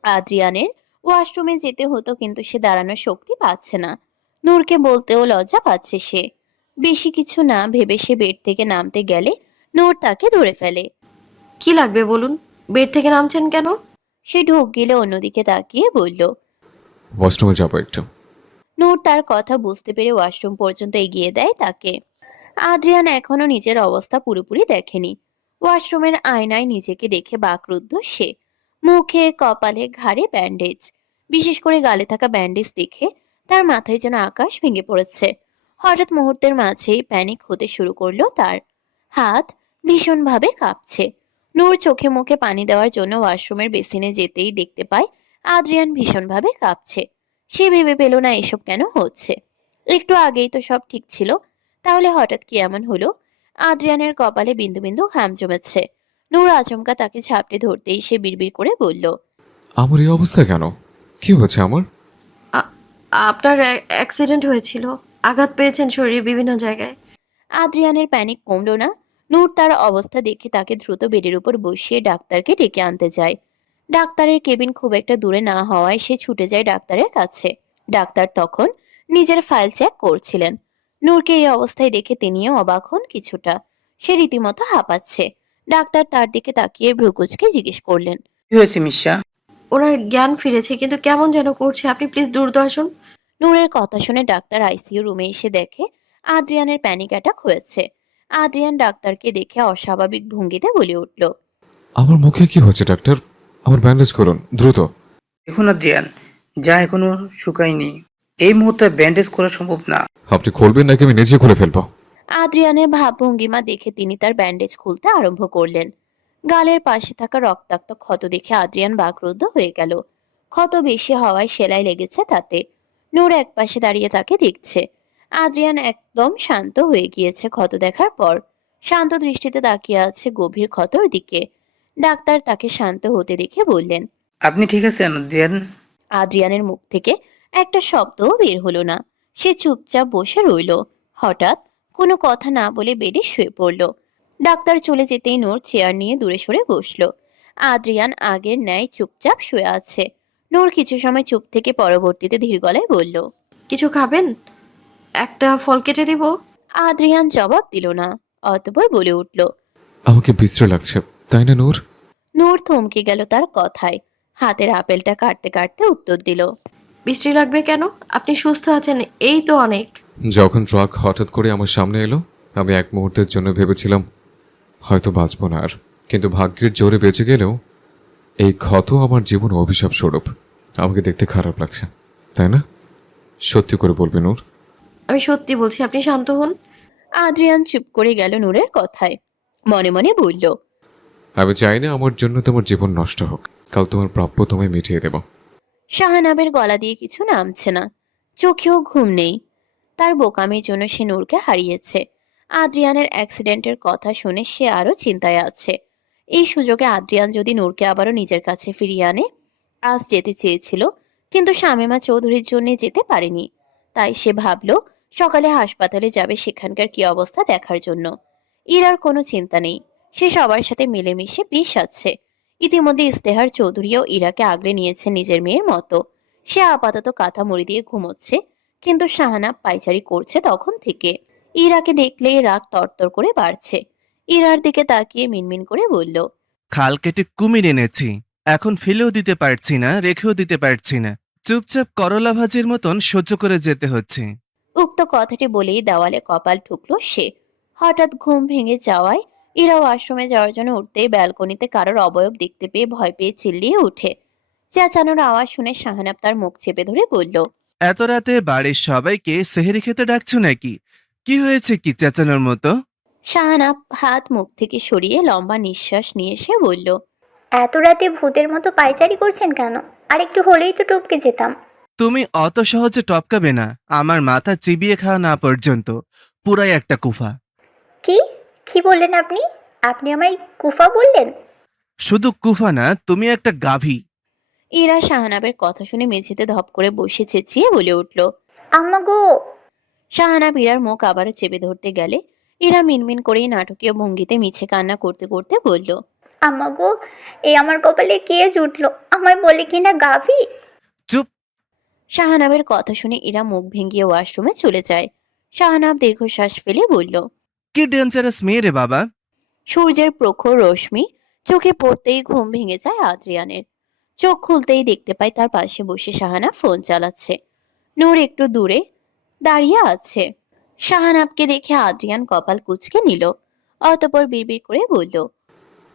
আদ্রিয়ানের ওয়াশরুমে যেতে হতো কিন্তু সে দাঁড়ানোর শক্তি পাচ্ছে না। নূরকে বলতেও লজ্জা পাচ্ছে সে। বেশি কিছু না ভেবে সে বেড থেকে নামতে গেলে নূর তাকে ধরে ফেলে। কি লাগবে বলুন, বেড থেকে নামছেন কেন? সে ঢোক গিলে অন্যদিকে তাকিয়ে বলল। ওয়াশরুমে যাবো একটু। নূর তার কথা বুঝতে পেরে ওয়াশরুম পর্যন্ত এগিয়ে দেয় তাকে। আদ্রিয়ান এখনো নিজের অবস্থা পুরোপুরি দেখেনি। ওয়াশরুমের আয়নায় নিজেকে দেখে বাকরুদ্ধ সে। মুখে, কপালে, ঘাড়ে ব্যান্ডেজ। বিশেষ করে গালে থাকা ব্যান্ডেজ দেখে তার মাথায় যেন আকাশ ভেঙে পড়েছে। হঠাৎ মুহূর্তের মাঝেই প্যানিক হতে শুরু করলো তার। হাত ভীষণভাবে কাঁপছে। নূর চোখে মুখে পানি দেওয়ার জন্য ওয়াশরুমের বেসিনে যেতেই দেখতে পায় আদ্রিয়ান ভীষণভাবে কাঁপছে। সে ভেবে পেল না এসব কেন হচ্ছে। একটু আগেই তো সব ঠিক ছিল, তাহলে হঠাৎ কি এমন হলো? আদ্রিয়ানের কপালে বিন্দু বিন্দু ঘাম জমেছে। নূর আচমকা তাকে ঝাপটে ধরতেই সে বিড়বিড় করে বলল, আমার এই অবস্থা কেন? কি হয়েছে আমার? আপনার অ্যাক্সিডেন্ট হয়েছিল, আঘাত পেয়েছেন শরীরে বিভিন্ন জায়গায়। আদ্রিয়ানের প্যানিক কমলো না। নূর তার অবস্থা দেখে তাকে দ্রুত বেডের উপর বসিয়ে ডাক্তারকে ডেকে আনতে যায়। ডাক্তারের কেবিন খুব একটা দূরে না হওয়ায় সে ছুটে যায় ডাক্তারের কাছে। ডাক্তার তখন নিজের ফাইল চেক করছিলেন। নূরকে এই অবস্থায় দেখে তিনিও অবাক হন কিছুটা। সে রীতিমতো হাঁপাচ্ছে। ডাক্তার তার দিকে তাকিয়ে ভ্রুকুচকে জিজ্ঞেস করলেন, কি হয়েছে মিশা? ওনার জ্ঞান ফিরেছে কিন্তু কেমন যেন করছে, আপনি প্লিজ দ্রুত আসুন। নূরের কথা শুনে ডাক্তার আইসিইউ রুমে এসে দেখে আদ্রিয়ানের প্যানিক অ্যাটাক হয়েছে। আদ্রিয়ান ডাক্তারকে দেখে অস্বাভাবিক ভঙ্গিতে বলে উঠল, আমার মুখে কি হচ্ছে ডাক্তার? আমার ব্যান্ডেজ করুন দ্রুত। দেখুন আদ্রিয়ান, যা এখনো শুকায়নি, এই মুহূর্তে ব্যান্ডেজ করা সম্ভব না। আপনি খুলবেন নাকি আমি নিজে খুলে ফেলবো? আদ্রিয়ানের ভাবভঙ্গিমা দেখে তিনি তার ব্যান্ডেজ খুলতে আরম্ভ করলেন। গালের পাশে থাকা রক্তাক্ত ক্ষত দেখে আদ্রিয়ান বাকরুদ্ধ হয়ে গেল। ক্ষত বেশি হওয়ায় সেলাই লেগেছে তাতে। নূর একপাশে দাঁড়িয়ে তাকে দেখছে। আদ্রিয়ান একদম শান্ত হয়ে গিয়েছে ক্ষত দেখার পর। শান্ত দৃষ্টিতে তাকিয়ে আছে গভীর ক্ষতর দিকে। ডাক্তার তাকে শান্ত হতে দেখে বললেন, আপনি ঠিক আছেন আদ্রিয়ান? আদ্রিয়ানের মুখ থেকে একটা শব্দও বের হলো না। সে চুপচাপ বসে রইল। হঠাৎ কোনো কথা না বলে বেডে শুয়ে পড়ল। ডাক্তার চলে যেতেই নূর চেয়ার নিয়ে দূরে সরে বসলো। আদ্রিয়ান আগের ন্যায় চুপচাপ শুয়ে আছে। নূর কিছু সময় চুপ থেকে পরবর্তীতে ধীর গলায় বলল, কিছু খাবেন? একটা ফল কেটে দিব? আদ্রিয়ান জবাব দিল না। অতঃপর বলে উঠল, আমাকে বিশ্রী লাগছে, তাই না নূর? নূর থমকে গেল তার কথায়। হাতের আপেলটা কাটতে কাটতে উত্তর দিল, বিশ্রী লাগবে কেন? আপনি সুস্থ আছেন, এই তো অনেক। যখন ট্রাক হঠাৎ করে আমার সামনে এলো, আমি এক মুহূর্তের জন্য ভেবেছিলাম হয়তো বাঁচব না আর। কিন্তু ভাগ্যের জোরে বেঁচে গেলেও এই ক্ষত আমার জীবন অভিশাপ স্বরূপ। আমাকে দেখতে খারাপ লাগছে, তাই না? সত্যি করে বলবে নূর? আমি সত্যি বলছি, আপনি শান্ত হন। আদ্রিয়ান চুপ করে গেল নূরের কথায়। মনে মনে বলল, আমি চাই না আমার জন্য তোমার জীবন নষ্ট হোক। কাল তোমার প্রাপ্য তোমায় মিটিয়ে দেব। শাহানাবের গলা দিয়ে কিছু নামছে না। চোখেও ঘুম নেই। তার বোকামির জন্য সে নূরকে হারিয়েছে। আদ্রিয়ানের অ্যাক্সিডেন্টের কথা শুনে সে আরো চিন্তায় আছে। এই সুযোগে আদ্রিয়ান যদি নূরকে আবারও নিজের কাছে ফিরিয়ে আনে। আজ যেতে চেয়েছিল, কিন্তু শামীমা চৌধুরীর জন্য যেতে পারেনি। তাই সে ভাবলো সকালে হাসপাতালে যাবে সেখানকার কি অবস্থা দেখার জন্য। ইরার কোনো চিন্তা নেই। সে সবার সাথে মিলেমিশে বেশ আছে। ইতিমধ্যে ইস্তেহার চৌধুরীও ইরাকে আগলে নিয়েছে নিজের মেয়ের মতো। সে আপাতত কাঁথা মুড়ি দিয়ে ঘুমোচ্ছে, কিন্তু শাহানা পায়চারি করছে তখন থেকে। ইরাকে দেখলেই রাগ তরতর করে বাড়ছে। ইরার দিকে তাকিয়ে মিনমিন করে বলল, খাল কেটে কুমির এনেছি, এখন ফেলেও দিতে পারছি না, রেখেও দিতে পারছি না। চুপচাপ করলা ভাজির মতন সহ্য করে যেতে হচ্ছে। উক্ত কথাটি বলেই দেওয়ালে কপাল ঠুকলো সে। হঠাৎ ঘুম ভেঙে যাওয়ায় ইরাও আশ্রমে যাওয়ার জন্য উঠতেই ব্যালকনিতে কারোর অবয়ব দেখতে পেয়ে ভয় পেয়ে চিল্লিয়ে ওঠে। চেঁচানোর আওয়াজ শুনে শাহানাব তার মুখ চেপে ধরে বলল, এত রাতে বাড়ির সবাইকে সেহেরি খেতে ডাকছো নাকি? কি হয়েছে কি চেঁচানোর মতো? শাহানাব হাত মুখ থেকে সরিয়ে লম্বা নিঃশ্বাস নিয়ে সে বলল, এত রাতে ভূতের মতো পায়চারি করছেন কেন? আর একটু হলেই তো টপকে যেতাম। তুমি অত সহজে টপকাবে না আমার মাথা চিবিয়ে খাওয়া না পর্যন্ত। পুরাই একটা কুফা। কি কি বললেন আপনি? আপনি আমায় কুফা বললেন? শুধু কুফা না, তুমি একটা গাভী। ইরা শাহানাবের কথা শুনে মেঝেতে ধপ করে বসে চেঁচিয়ে বলে উঠল, আম্মা গো! শাহানাব ইরার মুখ আবারও চেপে ধরতে গেলে ইরা মিনমিন করেই নাটকীয় ভঙ্গিতে মিছে কান্না করতে করতে বলল, আম্মা গো, এই আমার কপালে কে জুটলো? আমায় বলে কিনা গাভী। চুপ! শাহানাবের কথা শুনে ইরা মুখ ভেঙিয়ে ওয়াশরুমে চলে যায়। শাহানাব দীর্ঘশ্বাস ফেলে বলল, কি ডেঞ্জারাস মেয়ে রে বাবা। সূর্যের প্রখর রশ্মি চোখে পড়তেই ঘুম ভেঙে যায় আদ্রিয়ানের। চোখ খুলতেই দেখতে পায় তার পাশে বসে শাহানা ফোন চালাচ্ছে। নূর একটু দূরে দাঁড়িয়ে আছে। শাহানাবকে দেখে আদ্রিয়ান কপাল কুঁচকে নিল, অতঃপর বিড়বিড় করে বলল,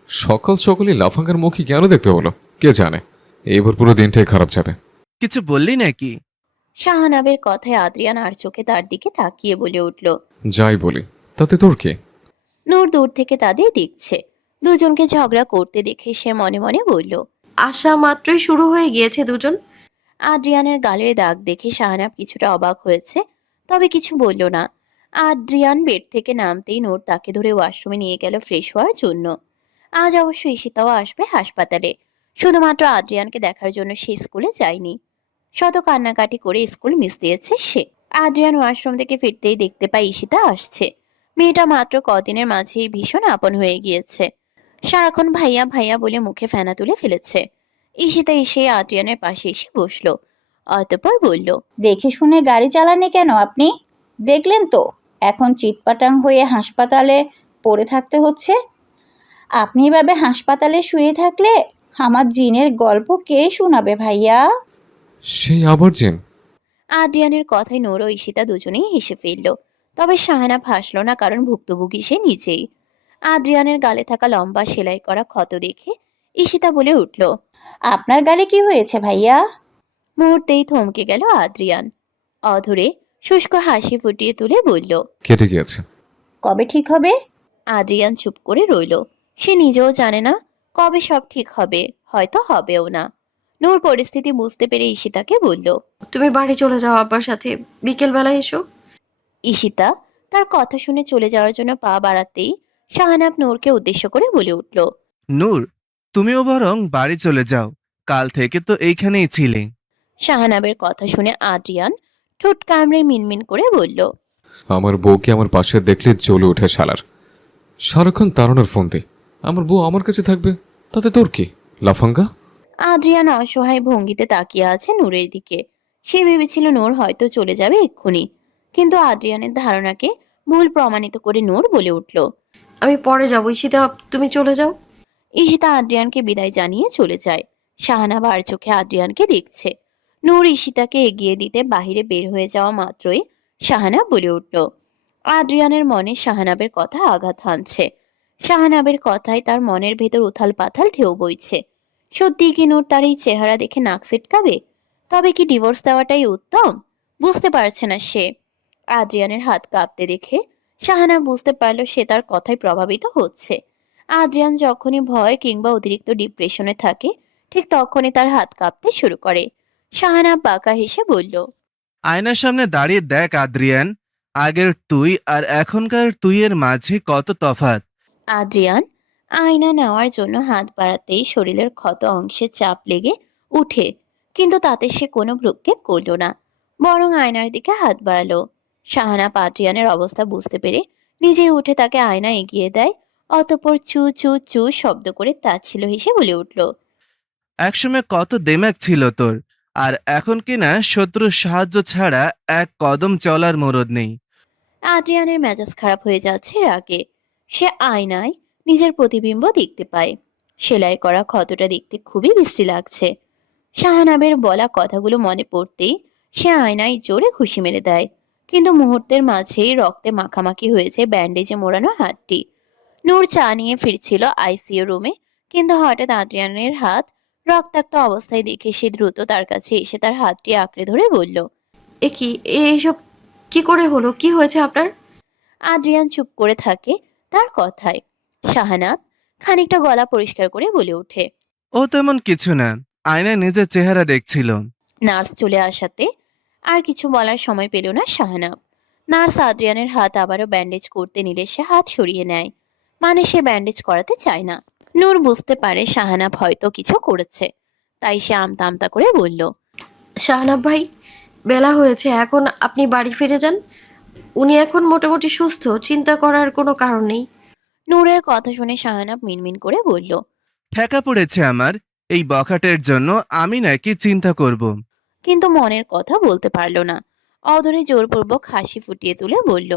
সকাল সকালে লাফাঙ্গার মুখে কেন দেখতে হলো কে জানে, এবার পুরো দিনটাই খারাপ যাবে। কিছু বললি নাকি? শাহানাবের কথায় আদ্রিয়ান আর চোখে তার দিকে তাকিয়ে বলে উঠল, যাই বলি তাতে তোর কি? নূর দূর থেকে তাদের দেখছে। দুজনকে ঝগড়া করতে দেখে সে মনে মনে বলল, আসা মাত্রই শুরু হয়ে গিয়েছে দুজন। আদ্রিয়ানের গালের দাগ দেখে শাহানাব কিছুটা অবাক হয়েছে, তবে কিছু বলল না। আদ্রিয়ান বেড থেকে নামতেই নূর তাকে ধরে ওয়াশরুমে নিয়ে গেল ফ্রেশ হওয়ার জন্য। আজ অবশ্য ঈশিতাও আসবে হাসপাতালে। শুধুমাত্র আদ্রিয়ানকে দেখার জন্য সে স্কুলে যায়নি। শত কান্নাকাটি করে স্কুল মিস দিয়েছে সে। আদ্রিয়ান ওয়াশরুম থেকে ফিরতেই দেখতে পায় ঈশিতা আসছে। মেয়েটা মাত্র কদিনের মাঝেই ভীষণ আপন হয়ে গিয়েছে। সারাক্ষণ ভাইয়া ভাইয়া বলে মুখে ফেনা তুলে ফেলেছে। ঈশিতা এসে আদ্রিয়ানের পাশে এসে বসলো, অতঃপর বলল, দেখে শুনে গাড়ি চালাননি কেন আপনি? দেখলেন তো এখন চিৎপাটাং হয়ে হাসপাতালে পড়ে থাকতে হচ্ছে। আপনি এভাবে হাসপাতালে শুয়ে থাকলে আমার জিনের গল্প কে শোনাবে ভাইয়া? সেই আবার জিন? আদ্রিয়ানের কথায় নূর ও ঈশিতা দুজনেই হেসে ফেলল। তবে শাহানাব হাসল না, কারণ ভুক্তভোগী সে নিজেই। আদ্রিয়ানের গালে থাকা লম্বা সেলাই করা ক্ষত দেখে ঈশিতা বলে উঠল, আপনার গালে কি হয়েছে ভাইয়া? মুহূর্তেই থমকে গেল আদ্রিয়ান। অধরে শুষ্ক হাসি ফুটিয়ে তুলে বলল, কেটে গিয়েছে। কবে ঠিক হবে? আদ্রিয়ান চুপ করে রইল। সে নিজেও জানে না কবে সব ঠিক হবে, হয়তো হবেও না। নূর পরিস্থিতি বুঝতে পেরে ঈশিতাকে বলল, তুমি বাড়ি চলে যাও আব্বার সাথে, বিকেল বেলায় এসো। ঈশিতা তার কথা শুনে চলে যাওয়ার জন্য পা বাড়াতেই শাহানাব নূরকে উদ্দেশ্য করে বলে উঠল, নূর, তুমিও বরং বাড়ি চলে যাও, কাল থেকে তো এইখানেই ছিলে। শাহানাবের কথা শুনে আদ্রিয়ান ঠোঁট কামড়ে মিনমিন করে বলল, আমার বউকে আমার পাশে দেখলে জ্বলে ওঠে শালার। সারাক্ষণ তাড়ানোর ফোন দে, আমার বউ আমার কাছে থাকবে, তাতে তোর কি লাফাঙ্গা? আদ্রিয়ান অসহায় ভঙ্গিতে তাকিয়ে আছে নূরের দিকে। সে ভেবেছিল নূর হয়তো চলে যাবে এক্ষুনি, কিন্তু আদ্রিয়ানের ধারণাকে ভুল প্রমাণিত করে নূর বলে উঠল, আমি পরে যাবো ঈশিতা, তুমি চলে যাও। ঈশিতা আদ্রিয়ানকে বিদায় জানিয়ে চলে যায়। শাহানাব আর চোখে আদ্রিয়ানকে দেখছে। নূর ঈশিতাকে এগিয়ে দিতে বাহিরে বের হয়ে যাওয়া মাত্রই শাহানাব বলে উঠল, আদ্রিয়ানের মনে শাহানাবের কথা আঘাত হানছে। শাহানাবের কথায় তার মনের ভেতর উথাল পাথাল ঢেউ বইছে। সত্যি কি নূর তার এই চেহারা দেখে নাক সিটকাবে? তবে কি ডিভোর্স দেওয়াটাই উত্তম? বুঝতে পারছে না সে। আদ্রিয়ানের হাত কাঁপতে দেখে শাহানাব বুঝতে পারল সে তার কথায় প্রভাবিত হচ্ছে। আদ্রিয়ান যখনই ভয় কিংবা অতিরিক্ত ডিপ্রেশনে থাকে, ঠিক তখনই তার হাত কাঁপতে শুরু করে। শাহানাব বাঁকা হেসে বলল, আয়নার সামনে দাঁড়িয়ে দেখ আদ্রিয়ান, আগের তুই আর এখনকার তুইয়ের মাঝে কত তফাৎ। আদ্রিয়ান আয়না নেওয়ার জন্য হাত বাড়াতেই শরীরের ক্ষত অংশে চাপ লেগে উঠে, কিন্তু তাতে সে কোনো ভ্রুক্ষেপ করল না, বরং আয়নার দিকে হাত বাড়ালো। শাহানাব আদ্রিয়ানের অবস্থা বুঝতে পেরে নিজেই উঠে তাকে আয়না এগিয়ে দেয়, অতঃপর চু চু চু শব্দ করে তাচ্ছিল্য হেসে বলে উঠল, একসময় কত দেমাগ ছিল তোর, আর এখন কিনা শত্রুর সাহায্য ছাড়া এক কদম চলার মরদ নেই। আদ্রিয়ানের মেজাজ খারাপ হয়ে যাচ্ছে রাগে। সে আয়নায় নিজের প্রতিবিম্ব দেখতে পায়। সেলাই করা ক্ষতটা দেখতে খুবই বিশ্রী লাগছে। শাহানাবের বলা কথাগুলো মনে পড়তেই সে আয়নায় জোরে ঘুষি মেরে দেয়, কিন্তু মুহূর্তের মাঝেই রক্তে মাখামাখি হয়েছে ব্যান্ডেজে মোড়ানো হাতটি। নূর চা নিয়ে ফিরছিল আইসিইউ রুমে, কিন্তু হঠাৎ আদ্রিয়ানের হাত রক্তাক্ত অবস্থায় দেখে সে দ্রুত তার কাছে এসে তার হাতটি আঁকড়ে ধরে বলল, এ কি, এইসব কি করে হলো? কি হয়েছে আপনার? আদ্রিয়ান চুপ করে থাকে তার কথায়। শাহানাব খানিকটা গলা পরিষ্কার করে বলে ওঠে, ও তেমন কিছু না, আয়নায় নিজের চেহারা দেখছিল। নার্স চলে আসাতে আর কিছু বলার সময় পেল না শাহানাব। নার্স আদ্রিয়ানের হাত আবারও ব্যান্ডেজ করতে নিলে সে হাত সরিয়ে নেয়, মানে সে ব্যান্ডেজ করাতে চায় না। নূর বুঝতে পারে শাহানাব হয়তো কিছু করেছে, তাই সে আমতা আমতা করে বলল, শাহনাব ভাই, বেলা হয়েছে, এখন আপনি বাড়ি ফিরে যান। উনি এখন মোটামুটি সুস্থ, চিন্তা করার কোনো কারণ নেই। নূরের কথা শুনে শাহানাব মিনমিন করে বলল, ঠেকা পড়েছে আমার, এই বখাটের জন্য আমি নাকি চিন্তা করব। কিন্তু মনের কথা বলতে পারল না। অদরে জোরপূর্বক হাসি ফুটিয়ে তুলে বলল,